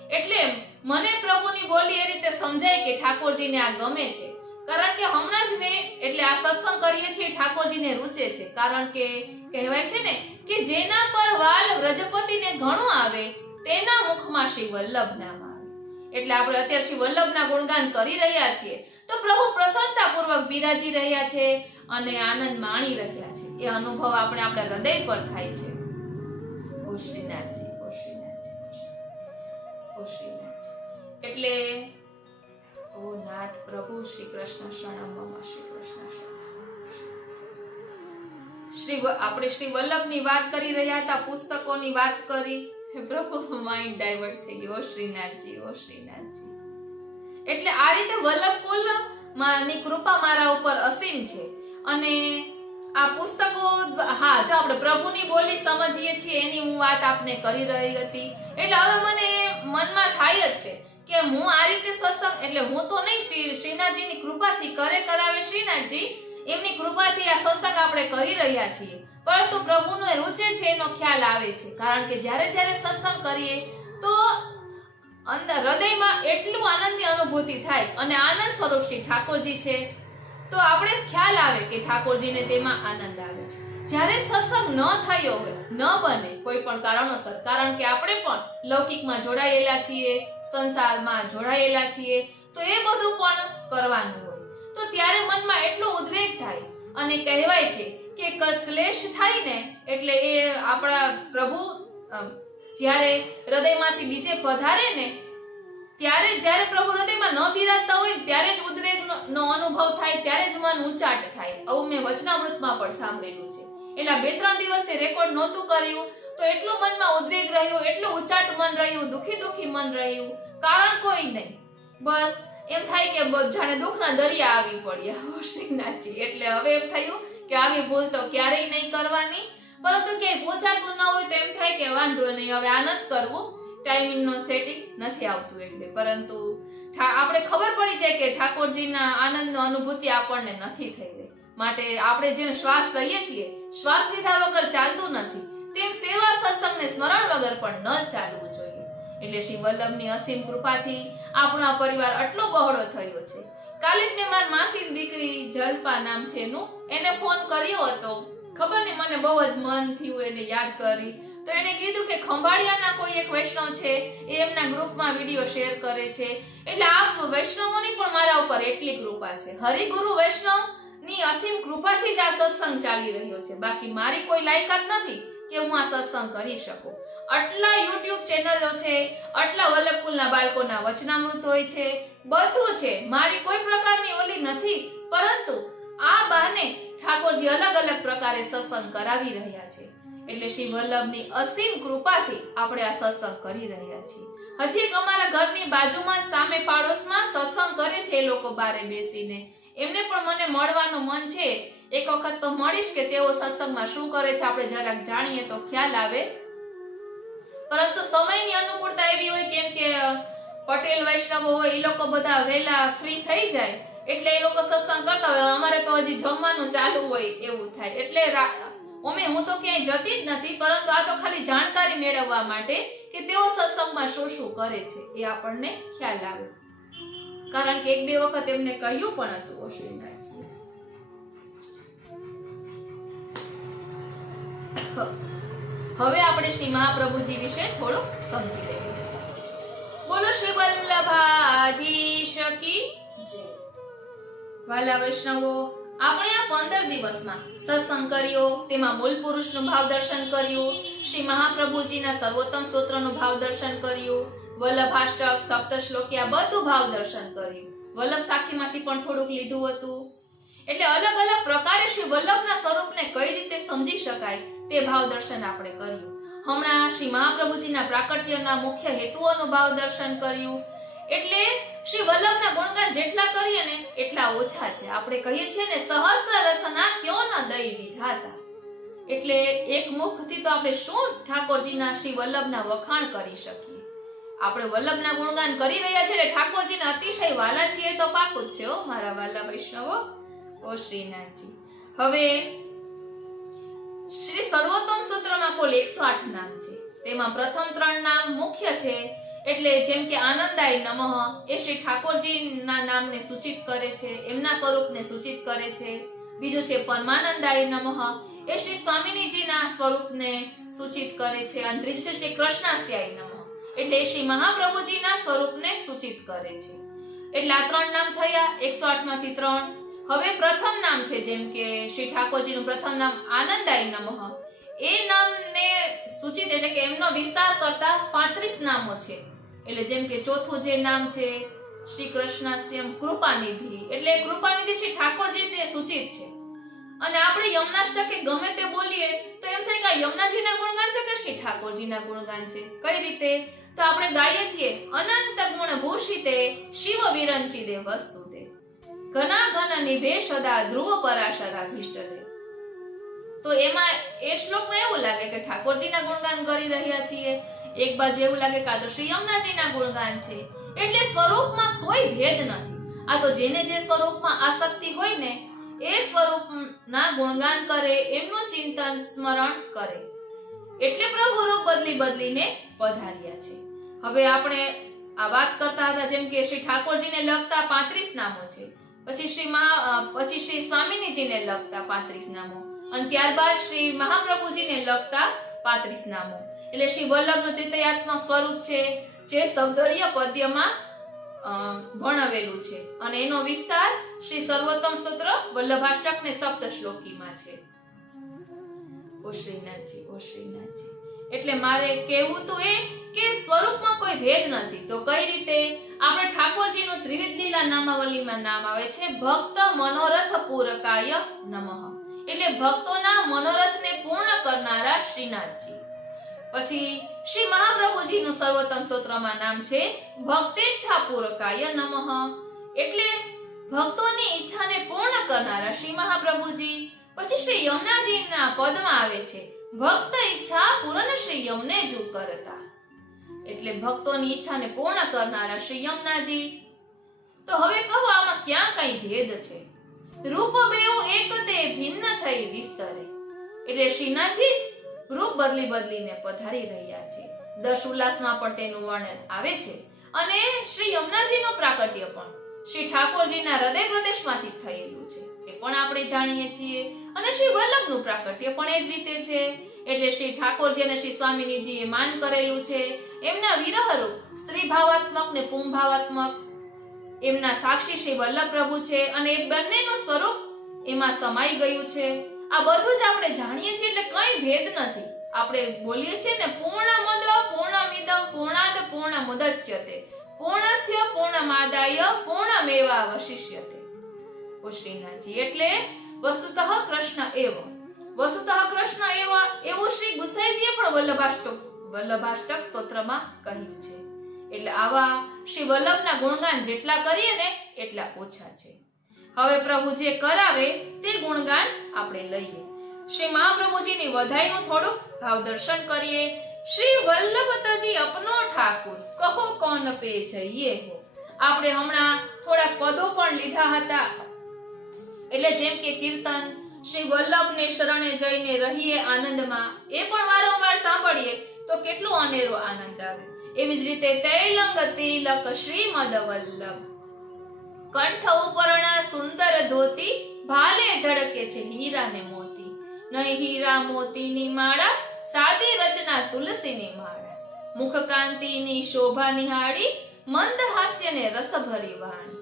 એટલે મને પ્રભુની બોલી એ રીતે સમજાય કે ઠાકોરજીને આ ગમે છે. કારણ કે હમણાં જ મેં એટલે આ સત્સંગ કરીએ છીએ ઠાકોરજીને રૂચે છે, કારણ કે કહેવાય છે ને કે જેના પર વાલ વ્રજપતિને ઘણું આવે તેના મુખમાં શ્રી વલ્લભ નામ આવે. એટલે આપણે અત્યારે શ્રી વલ્લભના ગુણગાન કરી રહ્યા છીએ તો પ્રભુ પ્રસન્નતાપૂર્વક બિરાજી રહ્યા છે અને આનંદ માણી રહ્યા છે. એ અનુભવ આપણે આપણા હૃદય પર થાય છે. ઓ શ્રીનાથજી, ઓ શ્રીનાથજી, ઓ શ્રીનાથજી. એટલે ઓ નાથ પ્રભુ શ્રી કૃષ્ણ શરણમ, શ્રી કૃષ્ણ શરણમ. આપણે શ્રી વલ્લભની વાત કરી રહ્યા હતા, પુસ્તકોની વાત કરી, પ્રભુ માઇન્ડ ડાયવર્ટ થઈ ગયો. ઓ શ્રીનાથજી, ઓ શ્રીનાથજી. એટલે આ રીતે વલ્લભ કુલ ની કૃપા મારા ઉપર અસીમ છે. અને આ પુસ્તકો, હા, જો આપણે પ્રભુની બોલી સમજીએ છીએ એની હું વાત આપને કરી રહી હતી. એટલે હવે મને મનમાં થાય જ છે કે હું આ રીતે સત્સંગ, એટલે હું તો નહીં, શ્રીનાથજીની કૃપાથી કરે કરાવે શ્રીનાથજી, એમની કૃપાથી આ સત્સંગ આપણે કરી રહ્યા છીએ. પરંતુ પ્રભુનો રૂચે છે એનો ખ્યાલ આવે છે, કારણ કે જ્યારે જ્યારે સત્સંગ કરીએ તો અંદર હૃદયમાં એટલું આનંદની અનુભૂતિ થાય અને આનંદ સ્વરૂપ શ્રી ઠાકોરજી છે તો આપણે ખ્યાલ આવે કે ઠાકોરજીને તેમાં આનંદ આવે છે. જ્યારે સત્સંગ ન થયો હોય, ન બને કોઈ પણ કારણોસર, કારણ કે આપણે પણ લૌકિકમાં જોડાયેલા છીએ, સંસારમાં જોડાયેલા છીએ, તો એ બધું પણ કરવાનું હોય, તો ત્યારે મનમાં એટલો ઉદ્વેગ થાય અને કહેવાય છે કે ક્લેશ થાય ને એટલે એ આપણા પ્રભુ જ્યારે હૃદયમાંથી બીજે પધારે ને ત્યારે, જ્યારે પ્રભુ હૃદયમાં ન બિરાજતા હોય ત્યારે જ ઉદ્વેગનો અનુભવ થાય, ત્યારે જ મન ઉચાટ થાય. આવું મેં વચનામૃતમાં પણ સાંભળેલું છે. એટલે 2-3 દિવસથી રેકોર્ડ નહોતું કર્યું તો એટલું મનમાં ઉદ્વેગ રહ્યું, એટલું ઉચાટ મન રહ્યું, દુખી મન રહ્યું, કારણ કોઈ નહીં. બસ એમ થાય કે જાણે દુઃખના દરિયા આવી પડ્યા. શ્રીનાથજી. એટલે હવે એમ થયું કે આવી ભૂલ તો ક્યારેય નહીં કરવાની, પરંતુ ક્યાંય પહોંચાતું ન હોય તો એમ થાય કે વાંધો નહીં, હવે આ નથી કરવું, ટાઈમિંગનો સેટિંગ નથી આવતું. એટલે પરંતુ આપણે ખબર પડી જાય કે ઠાકોરજીના આનંદનો અનુભૂતિ આપણને નથી થઈ રહી. માટે આપણે જેમ શ્વાસ લઈએ છીએ, શ્વાસ લીધા વગર ચાલતું નથી, તેમ સેવા સત્સંગને સ્મરણ વગર પણ ન ચાલવું જોઈએ. એટલે શ્રી વલ્લભની અસીમ કૃપાથી આપણો પરિવાર આટલો બહોળો થયો છે. કાલે જ મેં મારી માસીની દીકરી જલ્પા નામ છે એનું, એને ફોન કર્યો હતો. ખબર નહીં, મને બહુ જ મન થયું એને યાદ કરી, તો એને કીધું કે ખંભાળિયાના કોઈ એક વૈષ્ણવ છે એ એમના ગ્રુપમાં વિડીયો શેર કરે છે. એટલે આ વૈષ્ણવોની પણ મારા ઉપર એટલી કૃપા છે. હરિગુરુ વૈષ્ણવની અસીમ કૃપાથી જ આ સત્સંગ ચાલી રહ્યો છે. બાકી મારી કોઈ લાયકાત નથી કે હું આ સત્સંગ કરી શકું. આટલા યુટ્યુબ ચેનલો છે, આટલા વલ્લભકુલના બાળકોના વચનામૃત હોય છે, બધું છે, મારી કોઈ પ્રકારની ઓલી નથી, પરંતુ આ બહાને ઠાકોરજી અલગ અલગ પ્રકારે સત્સંગ કરાવી રહ્યા છે. એટલે શ્રી વલ્લભની અસીમ કૃપાથી આપણે આ સત્સંગ કરી રહ્યા છીએ. હજી એક અમારા ઘરની બાજુમાં જ સામે પાડોશમાં સત્સંગ કરે છે એ લોકો બારે બેસીને. એમને પણ મને મળવાનું મન છે. એક વખત તો મળીશ કે તેઓ સત્સંગમાં શું કરે છે, આપણે જરાક જાણીએ તો ખ્યાલ આવે. પરંતુ સમયની અનુકૂળતા એવી હોય, કેમ કે પટેલ વૈષ્ણવો હોય એ લોકો બધા વહેલા ફ્રી થઈ જાય એટલે એ લોકો સત્સંગ કરતા હોય. અમારે તો હજી જમવાનું ચાલુ હોય એવું થાય. એટલે હું તો ક્યાંય જતી જ નથી, પરંતુ આ તો ખાલી જાણકારી મેળવવા માટે કે તેઓ સત્સંગમાં શું શું કરે છે એ આપણને ખ્યાલ આવે. કારણ કે 1-2 વખત એમને કહ્યું પણ હતું. શ્રીનાથજી. હવે આપણે શ્રી મહાપ્રભુજી વિશે થોડું સમજી લઈએ. બોલો શ્રી વલ્લભાધીશ કી જય. વાલા વૈષ્ણવો, આપણે આ 15 દિવસમાં સત્સંગ કર્યો, તેમાં મૂળ પુરુષનું ભાવ દર્શન કર્યું, શ્રી મહાપ્રભુજીના સર્વોત્તમ સ્તોત્રનું ભાવ દર્શન કર્યું, વલ્લભાષ્ટક, સપ્તશ્લોકી આ બધું ભાવ દર્શન કર્યું. વલ્લભ સાખીમાંથી પણ થોડુંક લીધું હતું. એટલે અલગ અલગ પ્રકારે શ્રી વલ્લભના સ્વરૂપને કઈ રીતે સમજી શકાય તે ભાવ દર્શન આપણે કર્યું. હમણાં શ્રી મહાપ્રભુજીના પ્રાકટ્યના મુખ્ય હેતુઓનું ભાવ દર્શન કર્યું. એટલે શ્રી વલ્લભના ગુણગાન જેટલા કરીએ ને એટલા ઓછા છે. આપણે કહીએ છીએ ને, સહસ્ર રસના ક્યો ન દઈ વિધાતા. એટલે એક મુખથી તો આપણે શું ઠાકોરજીના શ્રી વલ્લભના વખાણ કરી શકીએ. આપણે વલ્લભના ગુણગાન કરી રહ્યા છીએ એટલે ઠાકોરજીને અતિશય વાલા છીએ તો પાકું જ છે હો મારા વાલા વૈષ્ણવો. ઓ શ્રીનાથજી. હવે શ્રી સર્વોત્તમ સૂત્રમાં કુલ 108 નામ છે. તેમાં પ્રથમ 3 નામ મુખ્ય છે એટલે જેમ કે આનંદાય નમઃ એ શ્રી ઠાકોરજીના નામને સૂચિત કરે છે, એમના સ્વરૂપને સૂચિત કરે છે. બીજું છે પરમાનંદાય નમઃ એ શ્રી સ્વામિનીજીના સ્વરૂપને સૂચિત કરે છે. અને ત્રીજું છે શ્રી કૃષ્ણાસ્યાય નમઃ એટલે શ્રી મહાપ્રભુજીના સ્વરૂપને સૂચિત કરે છે. એટલે આ 3 નામ થયા 108 માંથી 3. હવે પ્રથમ નામ છે જેમ કે શ્રી ઠાકોરજીનું પ્રથમ નામ આનંદાય નમઃ. એ નામને સૂચિત એટલે કે એમનો વિસ્તાર કરતા 35 નામો છે. એટલે જેમ કે ચોથું જે નામ છે શ્રી કૃષ્ણાસ્યમ કૃપાનિધિ એટલે કૃપાનિધિ શ્રી ઠાકોરજી તે સૂચિત છે. અને આપણે યમનાષ્ટકે ગમે તે બોલીએ તો એમ થાય કે યમુનાજીના ગુણગાન છે કે શ્રી ઠાકોરજીના ગુણગાન છે. કઈ રીતે? તો આપણે ગાઈએ છીએ અનંત ગુણ ભૂષિતે શિવ વિરંચિતે વસ્તુતે ઘના ઘન નિભે સદા ધ્રુવ પરાશરાભીષ્ટતે. તો એમાં એ શ્લોકમાં એવું લાગે કે ઠાકોરજીના ગુણગાન કરી રહ્યા છીએ, એક બાજુ એવું લાગે કે આ તો શ્રી યમુનાજીના ગુણગાન છે. એટલે સ્વરૂપમાં કોઈ ભેદ નથી. આ તો જેને જે સ્વરૂપમાં આસક્તિ હોય ને એ સ્વરૂપના ગુણગાન કરે, એમનું ચિંતન સ્મરણ કરે. એટલે પ્રભુ રૂપ બદલી બદલીને પધાર્યા છે. હવે આપણે આ વાત કરતા હતા જેમ કે શ્રી ઠાકોરજીને લગતા 35 નામો છે, પછી શ્રી સ્વામિનીજીને લગતા 35 નામો, અને ત્યારબાદ શ્રી મહાપ્રભુજીને લગતા 35 નામો. એટલે શ્રી વલ્લભનું તૃતીયાત્મક સ્વરૂપ છે જે સૌંદર્ય પદ્યમાં વર્ણવેલું છે, અને એનો વિસ્તાર શ્રી સર્વોત્તમ સ્તોત્ર વલ્લભાષ્ટક ને સપ્ત શ્લોકીમાં છે. ઓ શ્રીનાથજી, ઓ શ્રીનાથજી. એટલે મારે કહેવું તો એ કે સ્વરૂપમાં કોઈ ભેદ નથી. તો કઈ રીતે? આપણે ઠાકોરજીનું ત્રિવિધ લીલા નામાવલીમાં નામ આવે છે ભક્ત મનોરથ પૂરકાય નમઃ. એટલે ભક્તોના મનોરથને પૂર્ણ કરનારા શ્રીનાથજી. પછી શ્રી મહાપ્રભુજીનું સર્વોત્તમ સ્તોત્રમાં નામ છે ભક્તેચ્છા પૂરકાય નમઃ. એટલે ભક્તોની ઈચ્છાને પૂર્ણ કરનારા શ્રી મહાપ્રભુજી. પછી શ્રી યમુનાજીના પદમાં આવે છે ભક્ત ઈચ્છા પૂર્ણ શ્રી યમને જુ કરતા. એટલે ભક્તોની ઈચ્છાને પૂર્ણ કરનારા શ્રી યમુનાજી. તો હવે કહો આમાં ક્યાં કઈ ભેદ છે? રૂપ બેઉ એક તે ભિન્ન થઈ વિસ્તરે. એટલે શ્રીનાથજી રૂપ બદલી બદલીને પધારી રહ્યા છે. દશ ઉલ્લાસમાં પણ તેનું વર્ણન આવે છે. અને શ્રી યમુનાજીનું પ્રાકટ્ય પણ શ્રી ઠાકોરજીના હૃદય પ્રદેશમાંથી થયેલું છે, એ પણ આપણે જાણીએ છીએ. અને શ્રી વલ્લભનું પ્રાકટ્ય પણ એ જ રીતે છે. એટલે શ્રી ઠાકોરજી અને શ્રી સ્વામિનીજીએ માન કરેલું છે. એમના વિરહરૂપ સ્ત્રી ભાવાત્મક ને પું ભાવાત્મક એમના સાક્ષી શ્રી વલ્લભ પ્રભુ છે, અને એ બંનેનું સ્વરૂપ એમાં સમાઈ ગયું છે. આ બધું જ આપણે જાણીએ છીએ. એટલે કઈ ભેદ નથી. આપણે બોલીએ છીએ ને પૂર્ણમદ પૂર્ણમિદં પૂર્ણાદ પૂર્ણમુદચ્યતે પૂર્ણસ્ય પૂર્ણમાદાય પૂર્ણમેવાવશિષ્યતે. ઓ શ્રીનાથજી. એટલે વસ્તુતઃ કૃષ્ણ એવ વસ્તુતઃ કૃષ્ણ એવ એવું શ્રી ગુસાઈજીએ પણ વલ્લભાષ્ટક સ્તોત્રમાં કહ્યું છે. એટલે આવા શ્રી વલ્લભના ગુણગાન જેટલા કરીએ ને એટલા ઓછા છે. હવે પ્રભુ જે કરાવે તે ગુણગાન આપણે લઈએ. શ્રી મહાપ્રભુજીની વધાઈનું થોડુંક ભાવ દર્શન કરીએ. શ્રી વલ્લભતજી અપનો ઠાકુર કહો કોન પે જઈએ હો. આપણે હમણાં થોડાક પદો પણ લીધા હતા. એટલે જેમ કે કીર્તન શ્રી વલ્લભને શરણે જઈને રહીએ આનંદમાં, એ પણ વારંવાર સાંભળીએ તો કેટલો અનેરો આનંદ આવે. એવી જ રીતે તૈલંગ તિલક શ્રીમદ વલ્લભ કંઠ ઉપર્ણ સુંદર ધોતી ભાલે ઝળકે છે હીરા ને મોતી. નહીં હીરા મોતીની માળા સાદી રચના તુલસીની માળા. મુખ કાંતિની શોભા નિહાળી મંદ હાસ્ય ને રસ ભરી વાણી.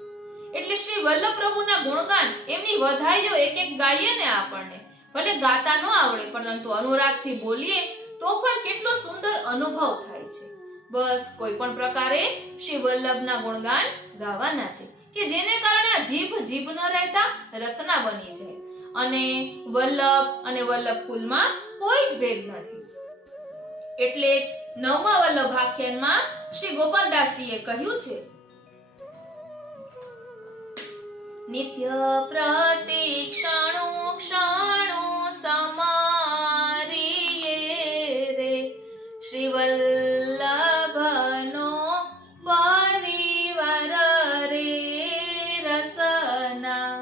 એટલે શ્રી વલ્લભ પ્રભુના ગુણગાન એમની વધાઈઓ એક એક ગાઈએ ને આપણને ભલે ગાતા ન આવડે પરંતુ અનુરાગથી બોલીએ તો પણ કેટલો સુંદર અનુભવ થાય છે. બસ કોઈ પણ પ્રકારે શ્રી વલ્લભના ગુણગાન ગાવાના છે કે જેને કારણે આ જીભ ન રહેતા રસના બની જાય. અને વલ્લભ અને વલ્લભ કુલમાં કોઈ જ ભેદ નથી. એટલે જ 9મા વલ્લભાખ્યાનમાં શ્રી ગોપાલદાસજીએ કહ્યું છે નિત્ય પ્રતિક્ષણો ક્ષણો સમારીએ રે શ્રી વલ્લભનો પરિવાર રે રસના.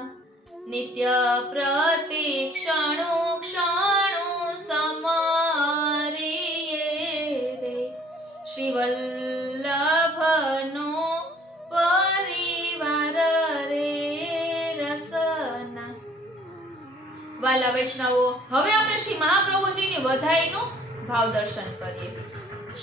નિત્ય પ્રતિક્ષણો ક્ષણો સમારીએ રે શ્રી વલ્લભ વાલા વૈષ્ણવો, હવે આપણે શ્રી મહાપ્રભુજીની વધાઈનું ભાવ દર્શન કરીએ.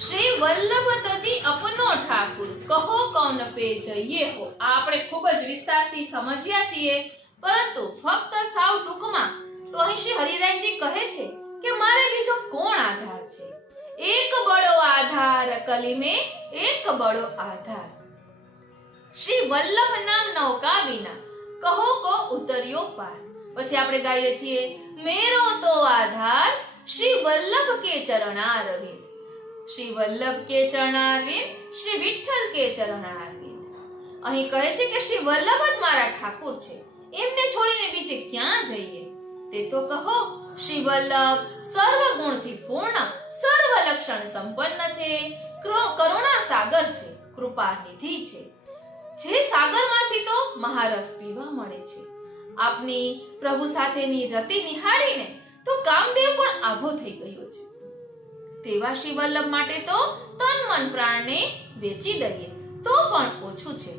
શ્રી વલ્લભ તજી અપનો ઠાકુર, કહો કૌન પે જઈએ હો. આ આપણે ખૂબ જ વિસ્તારથી સમજ્યા છીએ, પરંતુ ફક્ત સાવ ટૂંકમાં તો અહીં શ્રી હરિરાયજી કહે છે કે મારે બીજો કોણ આધાર છે? એક બડો આધાર કલી में એક બડો આધાર. શ્રી વલ્લભ નામ નૌકા વિના કહો કો ઉતર્યો પાર. પછી આપણે ગાઈએ છીએ, મેરો તો આધાર શ્રી વલ્લભ કે ચરણારવિંદ. શ્રી વલ્લભ કે ચરણારવિંદ, શ્રી વિઠ્ઠલ કે ચરણારવિંદ. અહીં કહે છે કે શ્રી વલ્લભ જ મારા ઠાકુર છે, એમને છોડીને બીજે ક્યાં જઈએ? તે તો કહો, શ્રી વલ્લભ સર્વ ગુણથી પૂર્ણ, સર્વ લક્ષણ સંપન્ન છે, કરુણા સાગર છે, કૃપા નિધિ છે, જે સાગરમાંથી તો મહારસ પીવા મળે છે. આપની પ્રભુ સાથેની રતિ નિહાળીને તો કામદેવ પણ આભો થઈ ગયો છે. તેવા શ્રી વલ્લભ માટે તો તન મન પ્રાણને વેચી દઈએ તો પણ ઓછું છે.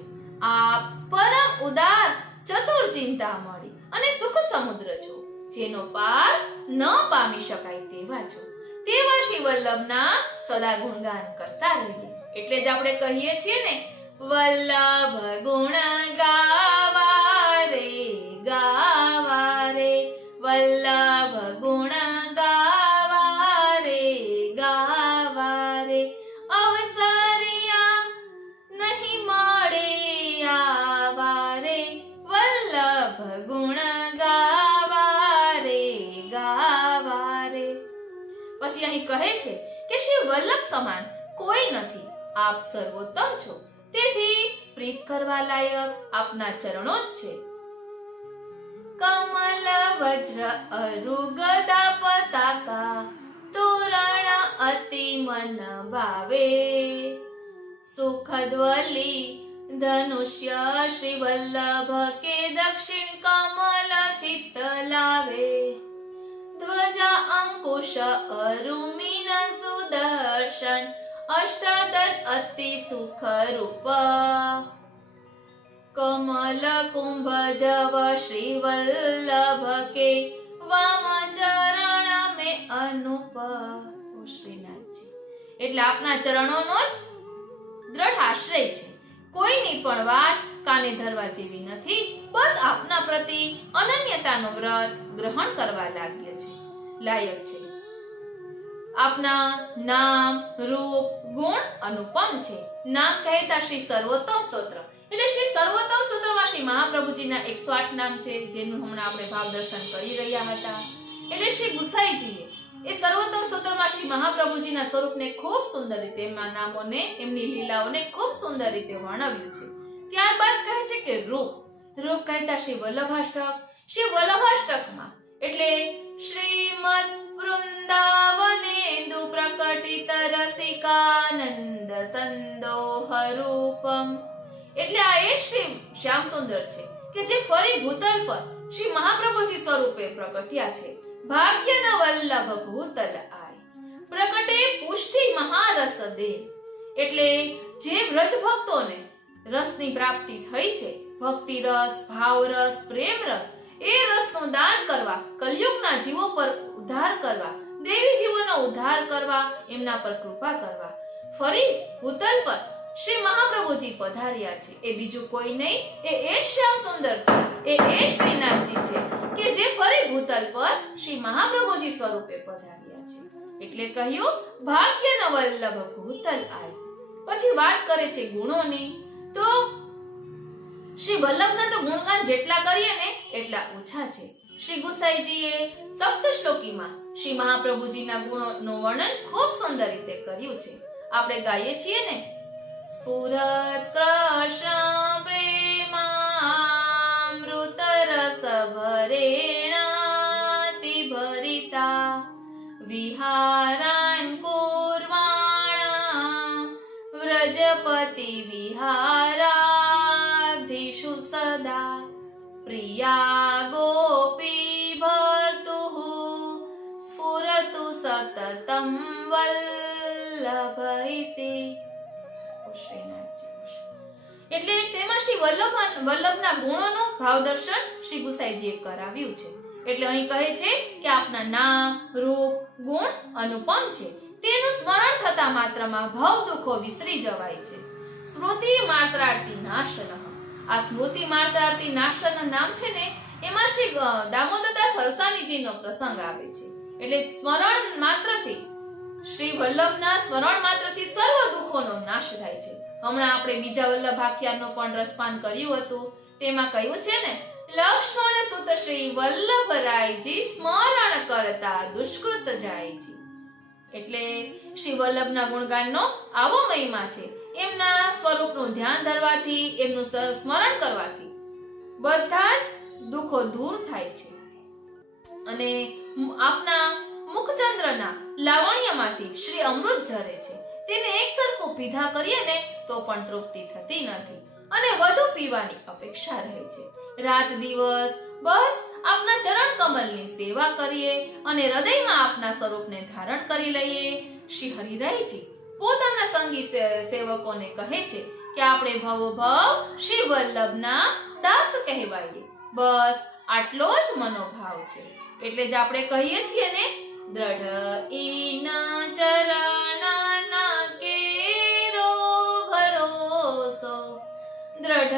આપ પરમ ઉદાર, ચતુર ચિંતામણી અને સુખ સમુદ્ર છો, જેનો પાર ન પામી શકાય તેવા છો. તેવા શ્રી વલ્લભના સદા ગુણગાન કરતા રહીએ. એટલે જ આપણે કહીએ છીએ ને, વલ્લભ ગુણ ગાવા રે ગાવા રે, વલ્લભ ગુણ ગાવા રે ગાવા રે, અવસરિયા નહીં મળે આવા રે, વલ્લભ ગુણ ગાવા રે ગાવા રે. પછી અહીં કહે છે કે શ્રી વલ્લભ સમાન કોઈ નથી, આપ સર્વોત્તમ છો, તેથી પ્રીત કરવા લાયક આપના ચરણો જ છે. કમલ વજ્ર અરુ ગદા પતાકા, તોરણ અતિ મન ભાવે, સુખદ્વલી ધનુષ્ય શ્રી વલ્લભ કે દક્ષિણ કમલ ચિત્ત લાવે, ધ્વજા અંકુશ અરુમીન સુદર્શન, અષ્ટદળ અતિ સુખ રૂપ, કમલ કુંભ જવ શ્રી વલ્લભ કે વામ ચરણ મે અનુપ. શ્રીનાથજી એટલે આપના ચરણોનો જ દ્રઢ આશ્રય છે. કોઈની પણ વાત કાને ધરવા જેવી નથી. બસ આપના પ્રતિ અનન્યતાનું વ્રત ગ્રહણ કરવા લાયક છે. આપના નામ, રૂપ, ગુણ અનુપમ છે. નામ કહેતા શ્રી સર્વોત્તમ સ્તોત્ર, એટલે શ્રી સર્વોત્તમ સ્તોત્રમાં શ્રી મહાપ્રભુજીના 108 નામ છે, જેનું હમણાં આપણે ભાવ દર્શન કરી રહ્યા હતા. એટલે શ્રી ગુસાઈજીએ એ સર્વોત્તમ સ્તોત્રમાં શ્રી મહાપ્રભુજીના સ્વરૂપને ખૂબ સુંદર રીતે, એમના નામોને, એમની લીલાઓને ખૂબ સુંદર રીતે વર્ણવ્યું છે. ત્યારબાદ કહે છે કે રૂપ કહેતા શ્રી વલ્લભાષ્ટક. શ્રી વલ્લભાષ્ટકમાં એટલે શ્રીમદ વૃંદાવનેન્દુ પ્રકટિત રસિકાનંદ સંદોહ રૂપમ, એટલે આ એ શ્રી શ્યામ સુંદર છે કે જે ફરી ભૂતલ પર શ્રી મહાપ્રભુજી સ્વરૂપે પ્રગટ્યા છે. ભાગ્ય ન વલ્લભ ભૂતલ આય, પ્રગટે પુષ્ટિ મહારસ દે, એટલે જે વ્રજ ભક્તોને રસની પ્રાપ્તિ થઈ છે, ભક્તિ રસ, ભાવ રસ, પ્રેમ રસ, એ રસનું દાન કરવા, કલયુગના જીવો પર ઉદ્ધાર કરવા, દેવી જીવોનો ઉદ્ધાર કરવા, એમના પર કૃપા કરવા ફરી ભૂતલ પર શ્રી મહાપ્રભુજી પધાર્યા છે. એ બીજું કોઈ નહીં, એ શ્યામ સુંદર છે, એ શ્રીનાથજી છે કે જે ફરી ભૂતલ પર શ્રી મહાપ્રભુજી સ્વરૂપે પધાર્યા છે. એટલે કહ્યું ભાગ્ય ન વલ્લભ ભૂતલ આય. પછી વાત કરે છે ગુણોની. તો શ્રી વલ્લભના તો ગુણગાન જેટલા કરીએ ને એટલા ઓછા છે. શ્રી ગુસાઈજીએ સપ્ત શ્લોકીમાં શ્રી મહાપ્રભુજીના ગુણોનું વર્ણન ખૂબ સુંદર રીતે કર્યું છે. આપણે ગાઈએ છીએ ને, સ્ફુરત કૃષ્ણ પ્રેમામૃત રસ ભરેણાતિ ભરિતા, વિહારાન કુર્વાણા વ્રજપતિ વિહારાધીષુ સદા, પ્રિયા ગોપી ભર્તુઃ સ્ફુરતુ સતતમ વલ્લભ ઇતિ. એટલે તેમાં શ્રી વલ્લભના ગુણોનું ભાવ દર્શન શ્રી ગુસાઈજીએ કરાવ્યું છે. એટલે અહીં કહે છે કે આપના નામ, રૂપ, ગુણ અનુપમ છે, તેનું સ્મરણ થતા માત્રમાં ભવ દુઃખો વિસરી જવાય છે. સ્મૃતિ માત્રાર્થી નાશનઃ. આ સ્મૃતિ માત્રાર્થી નાશન નામ છે ને, એમાં શ્રી દામોદરદાસ સરસાણીજીનો પ્રસંગ આવે છે. એટલે સ્મરણ માત્રથી, શ્રી વલ્લભના સ્મરણ માત્રથી સર્વ દુઃખોનો નાશ થાય છે. હમણાં આપણે બીજા વલ્લભ આખ્યાનનું પણ રસપાન કર્યું હતું. તેમાં કહ્યું છે ને, લક્ષ્મણ સુત શ્રી વલ્લભરાયજી સ્મરણ કરતા દુષ્કૃત જાયજી. એટલે શ્રી વલ્લભના ગુણગાનનો આવો મહિમા છે. એમના સ્વરૂપનું ધ્યાન ધરવાથી, એમનું સ્મરણ કરવાથી બધા જ દુઃખો દૂર થાય છે. અને આપના મુખચંદ્રના લાવણ્યમાંથી શ્રી અમૃત ઝરે છે. તેને એક સરખું પીધા કરીએ ને તો પણ તૃપ્તિ થતી નથી અને વધુ પીવાની અપેક્ષા રહે છે. રાત દિવસ બસ આપના ચરણ કમલની સેવા કરીએ અને હૃદયમાં આપના સ્વરૂપને ધારણ કરી લઈએ. શ્રી હરિરાયજી પોતાના સંગી સેવકોને કહે છે કે આપણે ભવોભવ શ્રી વલ્લભના દાસ કહેવાઈએ. બસ આટલો જ મનોભાવ છે. એટલે જ આપણે કહીએ છીએ ને, દ્રઢ ઈન ચરણ કેરો ભરોસો, દ્રઢ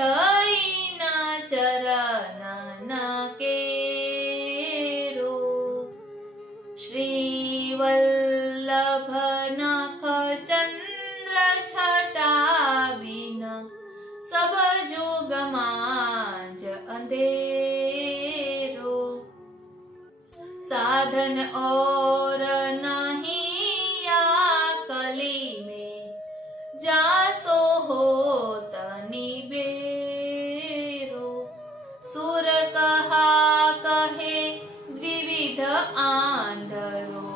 ઈન ચરણ કેરો. શ્રી વલ્લભ નખ ચંદ્ર છટા બિન સબ જોગમાં જ અંધેરો. साधन और नहीं या कली में जासो हो तनि बेरो. सुर कहा कहे द्विविध आंधरो,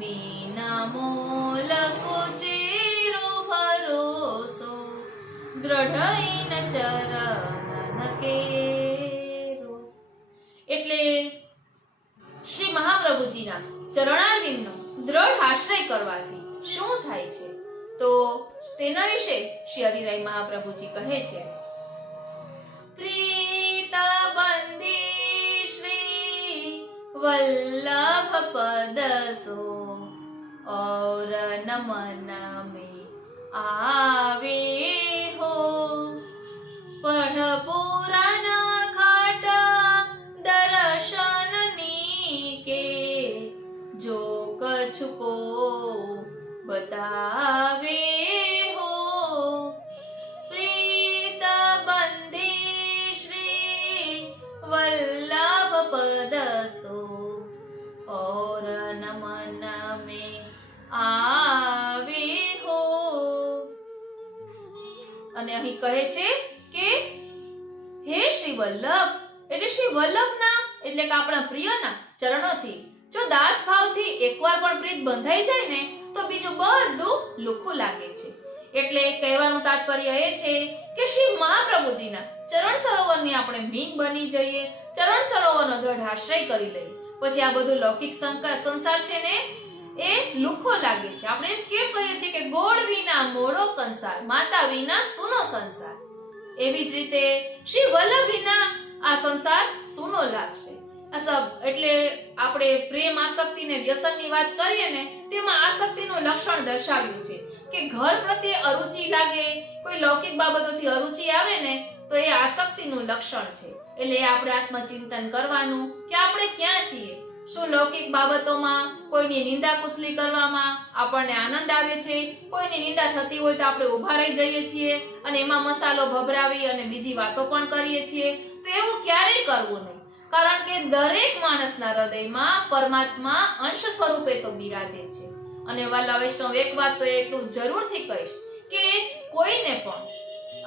बीना मोल कुचेरो भरोસો, દ્રઢ ઈન ચરણ કેરો. એટલે શ્રી મહાપ્રભુજીના ચરણારવિંદનો દ્રઢ આશ્રય કરવાથી શું થાય છે, તો તેના વિશે શ્રી હરિરાય મહાપ્રભુજી કહે છે. પ્રીત બંધી શ્રી વલ્લભ પદસો, और नमन में आवे हो. पढ़ पुराण जो कछु को बतावे हो. प्रीत बंधी श्री वल्लभ पदसो, और नमन में आवे हो. અને અહીં કહે છે કે હે શ્રી વલ્લભ, એટલે શ્રી વલ્લભના એટલે કે આપણા પ્રિયના ચરણોથી જો દાસ ભાવથી એકવાર પણ પ્રીત બંધાઈ જાય ને તો બીજું બધું લુખું લાગે છે. એટલે કહેવાનું તાત્પર્ય એ છે કે શ્રી મહાપ્રભુજીના ચરણ સરોવરની આપણે મીન બની જઈએ, ચરણ સરોવરનો દ્રઢ આશ્રય કરી લઈએ. પછી આ બધું લૌકિક સંસાર છે ને એ લુખો લાગે છે. આપણે એમ કેમ કહીએ છીએ કે ગોળ વિના મોળો કંસાર, માતા વિના સૂનો સંસાર. એવી જ રીતે શ્રી વલ્લભ વિના આ સંસાર સૂનો લાગશે. એટલે આપણે પ્રેમ આસક્તિ ને વ્યસનની વાત કરીએ ને, તેમાં આસક્તિનું લક્ષણ દર્શાવ્યું છે કે ઘર પ્રત્યે અરુચિ લાગે, કોઈ લૌકિક બાબતોથી અરુચિ આવે ને તો એ આસક્તિનું લક્ષણ છે. એટલે આપણે આત્મચિંતન કરવાનું કે આપણે ક્યાં છીએ. શું લૌકિક બાબતોમાં કોઈની નિંદા કુથલી કરવામાં આપણને આનંદ આવે છે? કોઈની નિંદા થતી હોય તો આપણે ઊભા રહી જઈએ છીએ અને એમાં મસાલો ભભરાવી અને બીજી વાતો પણ કરીએ છીએ. તો એવું ક્યારેય કરવું નહીં, કારણ કે દરેક માણસના હૃદયમાં પરમાત્મા અંશ સ્વરૂપે તો બિરાજે છે. અને વાલા વૈષ્ણવ, એક વાત તો એટલું જરૂરથી કહીશ કે કોઈને પણ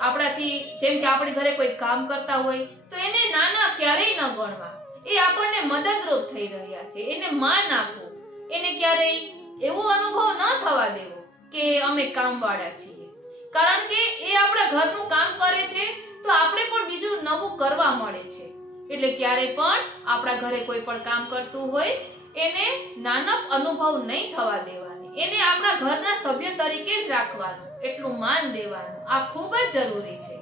આપણાથી, જેમ કે આપણી ઘરે કોઈ કામ કરતા હોય તો એને નાના ક્યારેય ન ગણવા. એ આપણને મદદરૂપ થઈ રહ્યા છે, એને માન આપવું. એને ક્યારેય એવો અનુભવ ન થવા દેવો કે અમે કામવાળા છીએ, કારણ કે એ આપણા ઘરનું કામ કરે છે તો આપણે પણ બીજું નવું કરવા મળે છે. એટલે ક્યારે પણ આપણા ઘરે કોઈ પણ કામ કરતું હોય એને નાનક અનુભવ નહીં થવા દેવાની, એને આપણા ઘરના સભ્ય તરીકે જ રાખવાનું, એટલું માન દેવાનું. આ ખૂબ જ જરૂરી છે.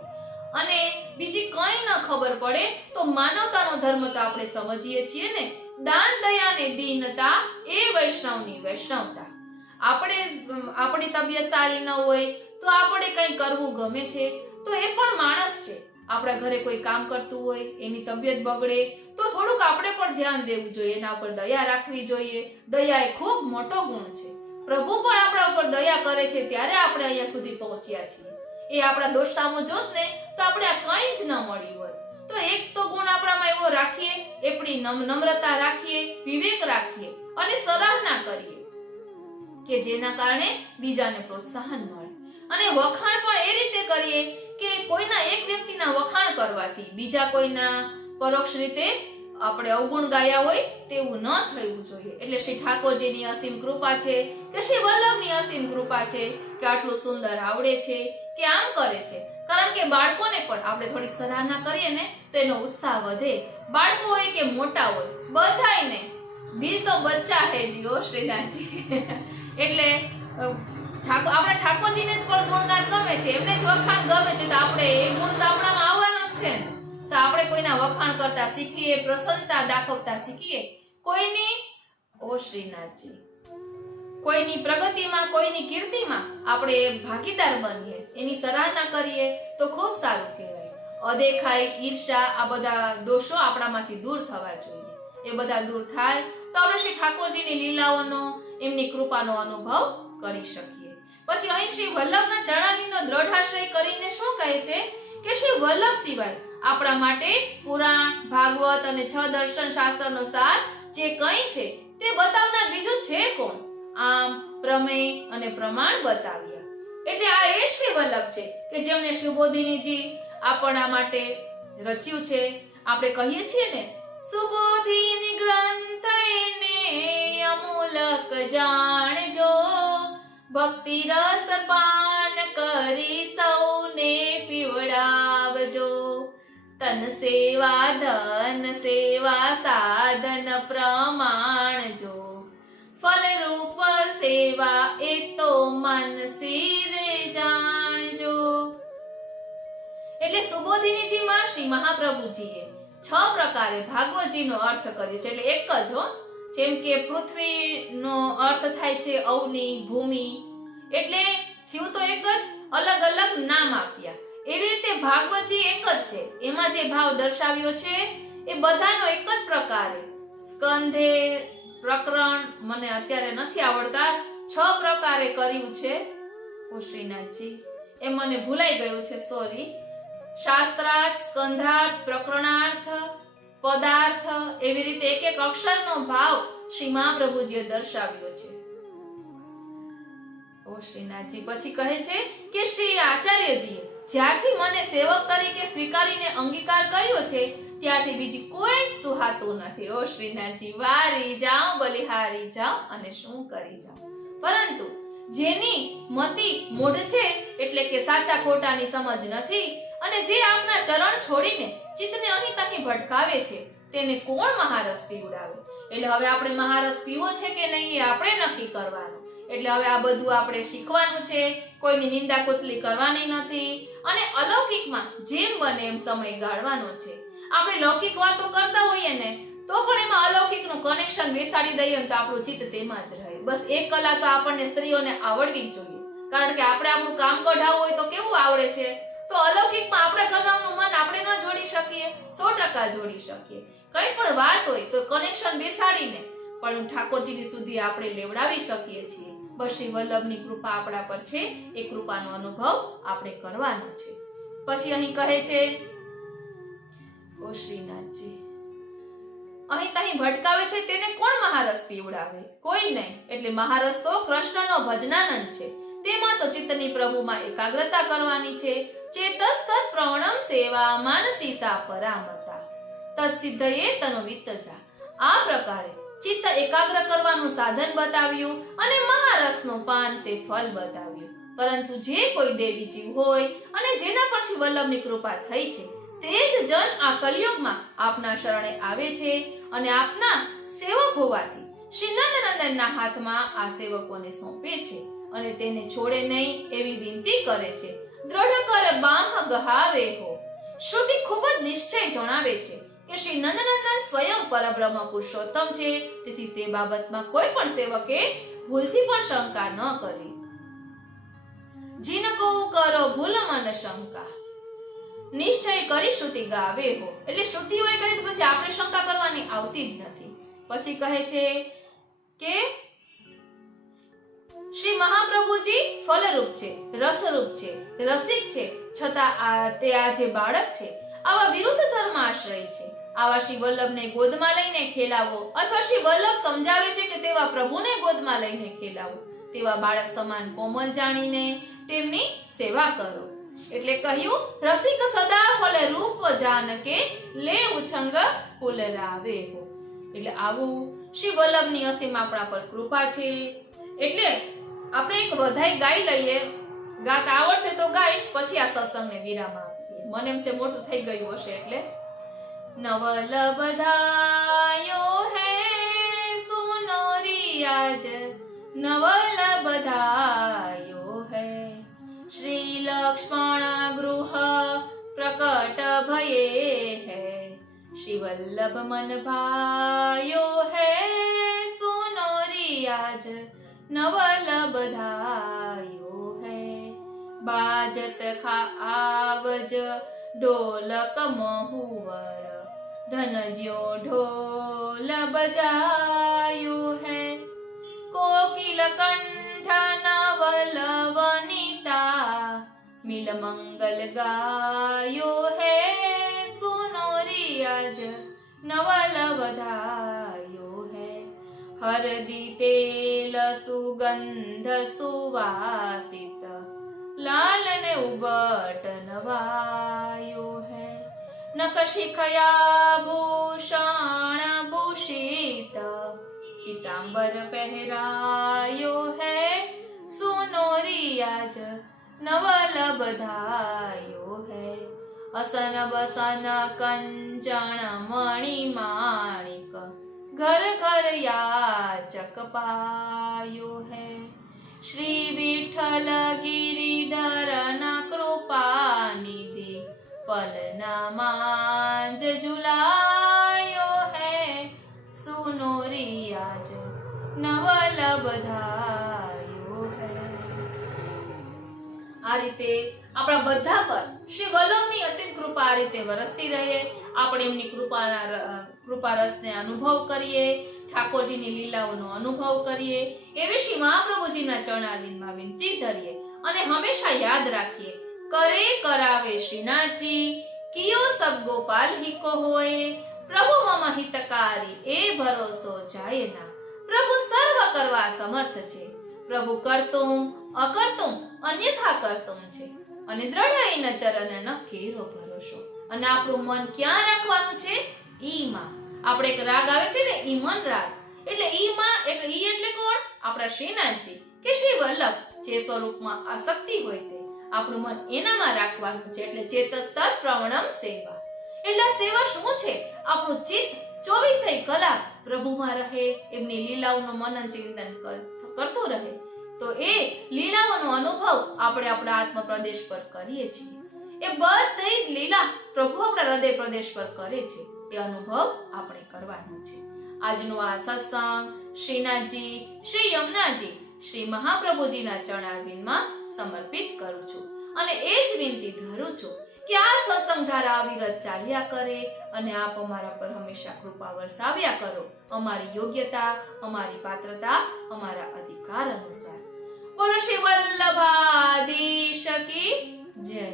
અને બીજી કંઈ ન ખબર પડે તો માનવતાનો ધર્મ તો આપણે સમજીએ છીએ ને, દાન દયા ને દીનતા એ વૈષ્ણવની વૈષ્ણવતા. આપણી તબિયત સારી ન હોય તો આપણે કંઈ કરવું ગમે છે તો એ પણ માણસ છે. આપણા ઘરે કોઈ કામ કરતું હોય, એની તબિયત બગડે તો થોડુંક આપણે પણ ધ્યાન દેવું જોઈએ, એના પર દયા રાખવી જોઈએ. દયા એ ખૂબ મોટો ગુણ છે. પ્રભુ પણ આપણા ઉપર દયા કરે છે ત્યારે આપણે અહીંયા સુધી પહોંચ્યા છીએ. એ આપણા દોષ સામો જોત ને તો આપણે આ કંઈ જ ન મળ્યું હોત. તો એક તો ગુણ આપણામાં એવો રાખીએ, આપણી નમ્રતા રાખીએ, વિવેક રાખીએ અને સરાહના કરીએ કે જેના કારણે બીજાને પ્રોત્સાહન મળે. અને વખાણ પણ એ રીતે કરીએ કે કોઈના એક વ્યક્તિના વખાણ કરવાથી બીજા કોઈના પરોક્ષ રીતે આપણે અવગુણ ગાયા હોય તેવું ન થવું જોઈએ. એટલે શ્રી ઠાકોરજીની અસીમ કૃપા છે કે શ્રી વલ્લભની અસીમ કૃપા છે કે આટલું સુંદર આવડે છે કે આમ કરે છે. કારણ કે બાળકોને પણ આપણે થોડી સરાહના કરીએ ને તો એનો ઉત્સાહ વધે. બાળકો હોય કે મોટા હોય, બધાયને દિલ તો બચ્ચા હે જીઓ શ્રીનાથજી. એટલે આપણા ઠાકોરજીને પણ ગુણગાન ગમે છે, એમને જ વખાણ ગમે છે, તો આપણે એ ગુણ તો આપણામાં આવવાનો જ છે ને. તો આપણે કોઈના વખાણ કરતા શીખીએ, પ્રસન્નતા દાખવતા શીખીએ, કોઈની શ્રીનાથજી કોઈની પ્રગતિમાં, કોઈની કીર્તિમાં આપણે ભાગીદાર બનીએ, એની સરાહના કરીએ તો ખૂબ સારું કહેવાય. અદેખાઈ, ઈર્ષા, આ બધા દોષો આપણામાંથી દૂર થવા જોઈએ. એ બધા દૂર થાય તો આપણે શ્રી ઠાકોરજીની લીલાઓનો, એમની કૃપાનો અનુભવ કરી શકીએ. પછી અહીં શ્રી વલ્લભના ચરણારવિંદનો દ્રઢાશ્રય કરીને શું કહે છે કે શ્રી વલ્લભ સિવાય આપણા માટે પુરાણ, ભાગવત અને 6 દર્શન શાસ્ત્રનો સાર જે કંઈ છે તે બતાવનાર બીજું છે કોણ? આમ પ્રમેય અને પ્રમાણ બતાવ્યા. એટલે આ એ શ્રી વલ્લભ છે કે જેમને સુબોધિનીજી આપણા માટે રચ્યું છે. આપણે કહીએ છીએ ને, સુબોધિની ગ્રંથ એને અમૂલક જાણજો, ભક્તિ રસ પાન કરી સૌને પીવડાવજો, તન સેવા ધન સેવા સાધન પ્રમાણજો, ફલરૂપ સેવા એ તો મન સિરે જાણજો. એટલે સુબોધિનીજી માં શ્રી મહાપ્રભુજીએ 6 પ્રકારે ભાગવતજીનો અર્થ કર્યો છે. એટલે એક જ હો, જેમ કે પૃથ્વીનો અર્થ થાય છે અવની, ભૂમિ, એટલે થયું તો એક જ, અલગ અલગ નામ આપ્યા. એવી રીતે ભાગવતજી એક જ છે, એમાં જે ભાવ દર્શાવ્યો છે એ બધાનો એક જ પ્રકારે સ્કંધે, પ્રકરણ મને અત્યારે નથી આવડતા, 6 પ્રકારે કર્યું છે. ઓ શ્રીનાથજી, એ મને ભૂલાઈ ગયું છે, સોરી. શાસ્ત્રાર્થ, સ્કંધાર્થ, પ્રકરણાર્થ, પદાર્થ, એવી રીતે એક એક અક્ષરનો ભાવ શ્રી મહાપ્રભુજીએ દર્શાવ્યો છે. ઓ શ્રીનાથજી પછી કહે છે કે શ્રી આચાર્યજીએ જ્યારથી મને સેવક તરીકે સ્વીકારીને અંગીકાર કર્યો છે ત્યારથી બીજી કોઈ જ સુહાતું નથી. ઓ શ્રીનાથજી, વારી જાઓ, બલિહારી જાઓ અને શું કરી જાઓ. પરંતુ જેની મતિ મૂઢ છે, એટલે કે સાચા ખોટાની સમજ નથી, અને જે આપના ચરણ છોડીને ચિત્તને અહીં તહીં ભટકાવે છે, તેને કોણ મહારસ પીવડાવે? એટલે હવે આપણે મહારસ પીવો છે કે નહીં એ આપણે નક્કી કરવાનું. એટલે હવે આ બધું આપણે શીખવાનું છે, કોઈની નિંદા કુતલી કરવાની નથી, અને અલૌકિકમાં જેમ બને એમ સમય ગાળવાનો છે. આપણે લૌકિક વાતો કરતા હોઈએ ને તો પણ એમાં અલૌકિકનું કનેક્શન બેસાડી દઈએ તો આપણું ચિત્ત તેમાં જ રહે. બસ એક કલા તો આપણને સ્ત્રીઓને આવડવી જ જોઈએ, કારણ કે આપણે આપણું કામ કઢાવવું હોય તો કેવું આવડે છે, તો અલૌકિકમાં આપણે ઘરનું મન આપણે ન જોડી શકીએ? 100% જોડી શકીએ. કઈ પણ વાત હોય તો કનેક્શન બેસાડીને પણ ઠાકોરજીની સુધી આપણે લેવડાવી શકીએ છીએ. બસ શ્રી વલ્લભની કૃપા આપણા પર છે, એ કૃપાનો અનુભવ આપણે કરવાનો છે. પછી અહીં કહે છે, ઓ શ્રીનાથજી, અહીં તહીં ભટકાવે છે તેને કોણ મહારસ પીવડાવે? કોઈ નહીં. એટલે મહારસ તો કૃષ્ણનો ભજનાનંદ છે. તેમાં તો ચિત્તની પ્રભુમાં એકાગ્રતા કરવાની છે. ચેતસ્તત પ્રવણમ સેવા માનસી સા પરામતા તત્સિદ્ધયે તનો વિત્તજા. આ પ્રકારે ચિત્ત એકાગ્ર કરવાનું સાધન બતાવ્યું અને મહારસનું પાન તે ફળ બતાવ્યું. પરંતુ જે કોઈ દેવી જીવ હોય અને જેના પર શ્રી વલ્લભની કૃપા થઈ છે તે જ જન આ કલિયુગમાં આપના શરણે આવે છે અને આપના સેવક હોવાથી શ્રી નંદનંદનના હાથમાં આ સેવકોને સોંપે છે અને તેને છોડે નહીં એવી વિનંતી કરે છે. દ્રઢ કર બાહ ગહાવે હો. શ્રુતિ ખૂબ જ નિશ્ચય જણાવે છે કે શ્રી નંદનંદન સ્વયં પરબ્રહ્મ પુરુષોત્તમ છે, તેથી તે બાબતમાં કોઈ પણ સેવકે ભૂલથી પણ શંકા ન કરવી. જીન કો કરો ભૂલ મન શંકા. નિશ્ચય કરી શ્રુતિ ગાવે હો, એટલે શ્રુતિઓએ કરી તો પછી આપણે શંકા કરવાની આવતી જ નથી. પછી કહે છે કે શ્રી મહાપ્રભુજી ફલરૂપ છે, રસરૂપ છે, રસિક છે, છતાં તે આ જે બાળક છે આવા વિરુદ્ધ ધર્મ આશ્રય છે. આવા શ્રી વલ્લભને ગોદમાં લઈને ખેલાવો, અથવા શ્રી વલ્લભ સમજાવે છે કે તેવા પ્રભુને ગોદમાં લઈને ખેલાવો. તેવા બાળક સમાન કોમલ જાણીને તેમની સેવા કરો. એટલે કહ્યું, રસિક સદા ફલ રૂપ જાનકે લે ઉછંગ કુલરાવે હો. એટલે આવું શ્રી વલ્લભની અસીમ આપણા પર કૃપા છે. એટલે આપણે એક વધાઈ ગાઈ લઈએ. ગાત આવડશે તો ગાઈશ, પછી આ સત્સંગને વિરામ આપીએ. મને એમ છે મોટું થઈ ગયું હશે એટલે. નવલ બધાયો હે સુનો રિયાજ, નવલ બધાયો હે શ્રી લક્ષ્મણ ગૃહ પ્રકટ ભયે હે, શ્રી વલ્લભ મન ભાયો હે સુનો રિયાજ, નવલ બધાયો હે. બાજત આવજ ઢોલક મહુવર, ધનજ્યો ઢોલ બજાયો હે. કોકિલ કંઠ નવલ વનિતા, મિલ મંગલ ગાયો હે સુનો રિયાજ, નવલ બધાયો હે. હરદી તેલ સુગંધ સુવાસિત, લાલ ને ઉબટ નવાયો હે. નખ શિખયા ભૂષણ ભૂષિત, પીતાંબર પહેરાયો હે સુનો રિયાજ, નવલ બધાયો હે. અસન બસન કંચણ મણિ માણિક, ઘર ઘર યાચક પાયો હે. શ્રી વિઠ્ઠલ ગિરિધર ન કૃપા નિધિ, પલના માંજ ઝુલાયો હે સુનો રિયાજ, નવલ બધાયો હે. આ રીતે આપણા બધા પર શ્રી વલ્લભની અસીમ કૃપા આ રીતે વરસતી રહે. આપણે એમની કૃપા રસને અનુભવ કરીએ, ઠાકોરજીની લીલાઓનો અનુભવ કરીએ, એવી શ્રી મહાપ્રભુજીના ચરણારવિંદમાં વિનંતી ધરીએ અને હંમેશા યાદ રાખીએ, કરે કરાવે શ્રીનાથજી, કિયો સબ ગોપાલ હિકો હોય, પ્રભુ મમ હિતકારી એ ભરોસો જાય ના. પ્રભુ સર્વ કરવા સમર્થ છે, પ્રભુ કર્તુમ અકર્તુમ અન્યથા કર્તુમ છે, અને દ્રઢ ન ચરણ ન કેરો ભરોસો. અને આપણું મન ક્યાં રાખવાનું છે? ઈમાં. આપણે એક રાગ આવે છે ને, ઈ મન રાગ. એટલે ઈમાં એટલે ઈ એટલે કોણ? આપણા શ્રીનાથજી કે શ્રી વલ્લભ, જે સ્વરૂપમાં આસક્તિ હોય તે આપણું મન એનામાં રાખવાનું છે. એટલે ચેતસ્તર પ્રવણમ સેવા. એટલે સેવા શું છે? આપણું ચિત્ત 24 કલાક પ્રભુમાં રહે, એમની લીલાઓનું મનન ચિંતન કરતું રહે. તો એ લીલાઓનો અનુભવ આપણે આપણા આત્મ પ્રદેશ પર કરીએ છીએ. એ બધી જ લીલા પ્રભુ આપણા હૃદય પ્રદેશ પર કરે છે. એ અનુભવ આપણે કરવાનો છે. આજનો આ સત્સંગ શ્રીનાથજી, શ્રી યમુનાજી, શ્રી મહાપ્રભુજીના ચરણારવિંદમાં સમર્પિત કરું છું. અને એ જ વિનંતી ધરું છું કે આ સત્સંગ ધારા અવિરત ચાલ્યા કરે અને આપ અમારા પર હંમેશા કૃપા વરસાવ્યા કરો, અમારી યોગ્યતા, અમારી પાત્રતા, અમારા અધિકાર અનુસાર. બોલો શ્રી વલ્લભાધીશ કી જય.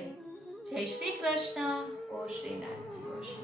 જય શ્રી કૃષ્ણ. ઓ શ્રીનાથજી, ઓ શ્રી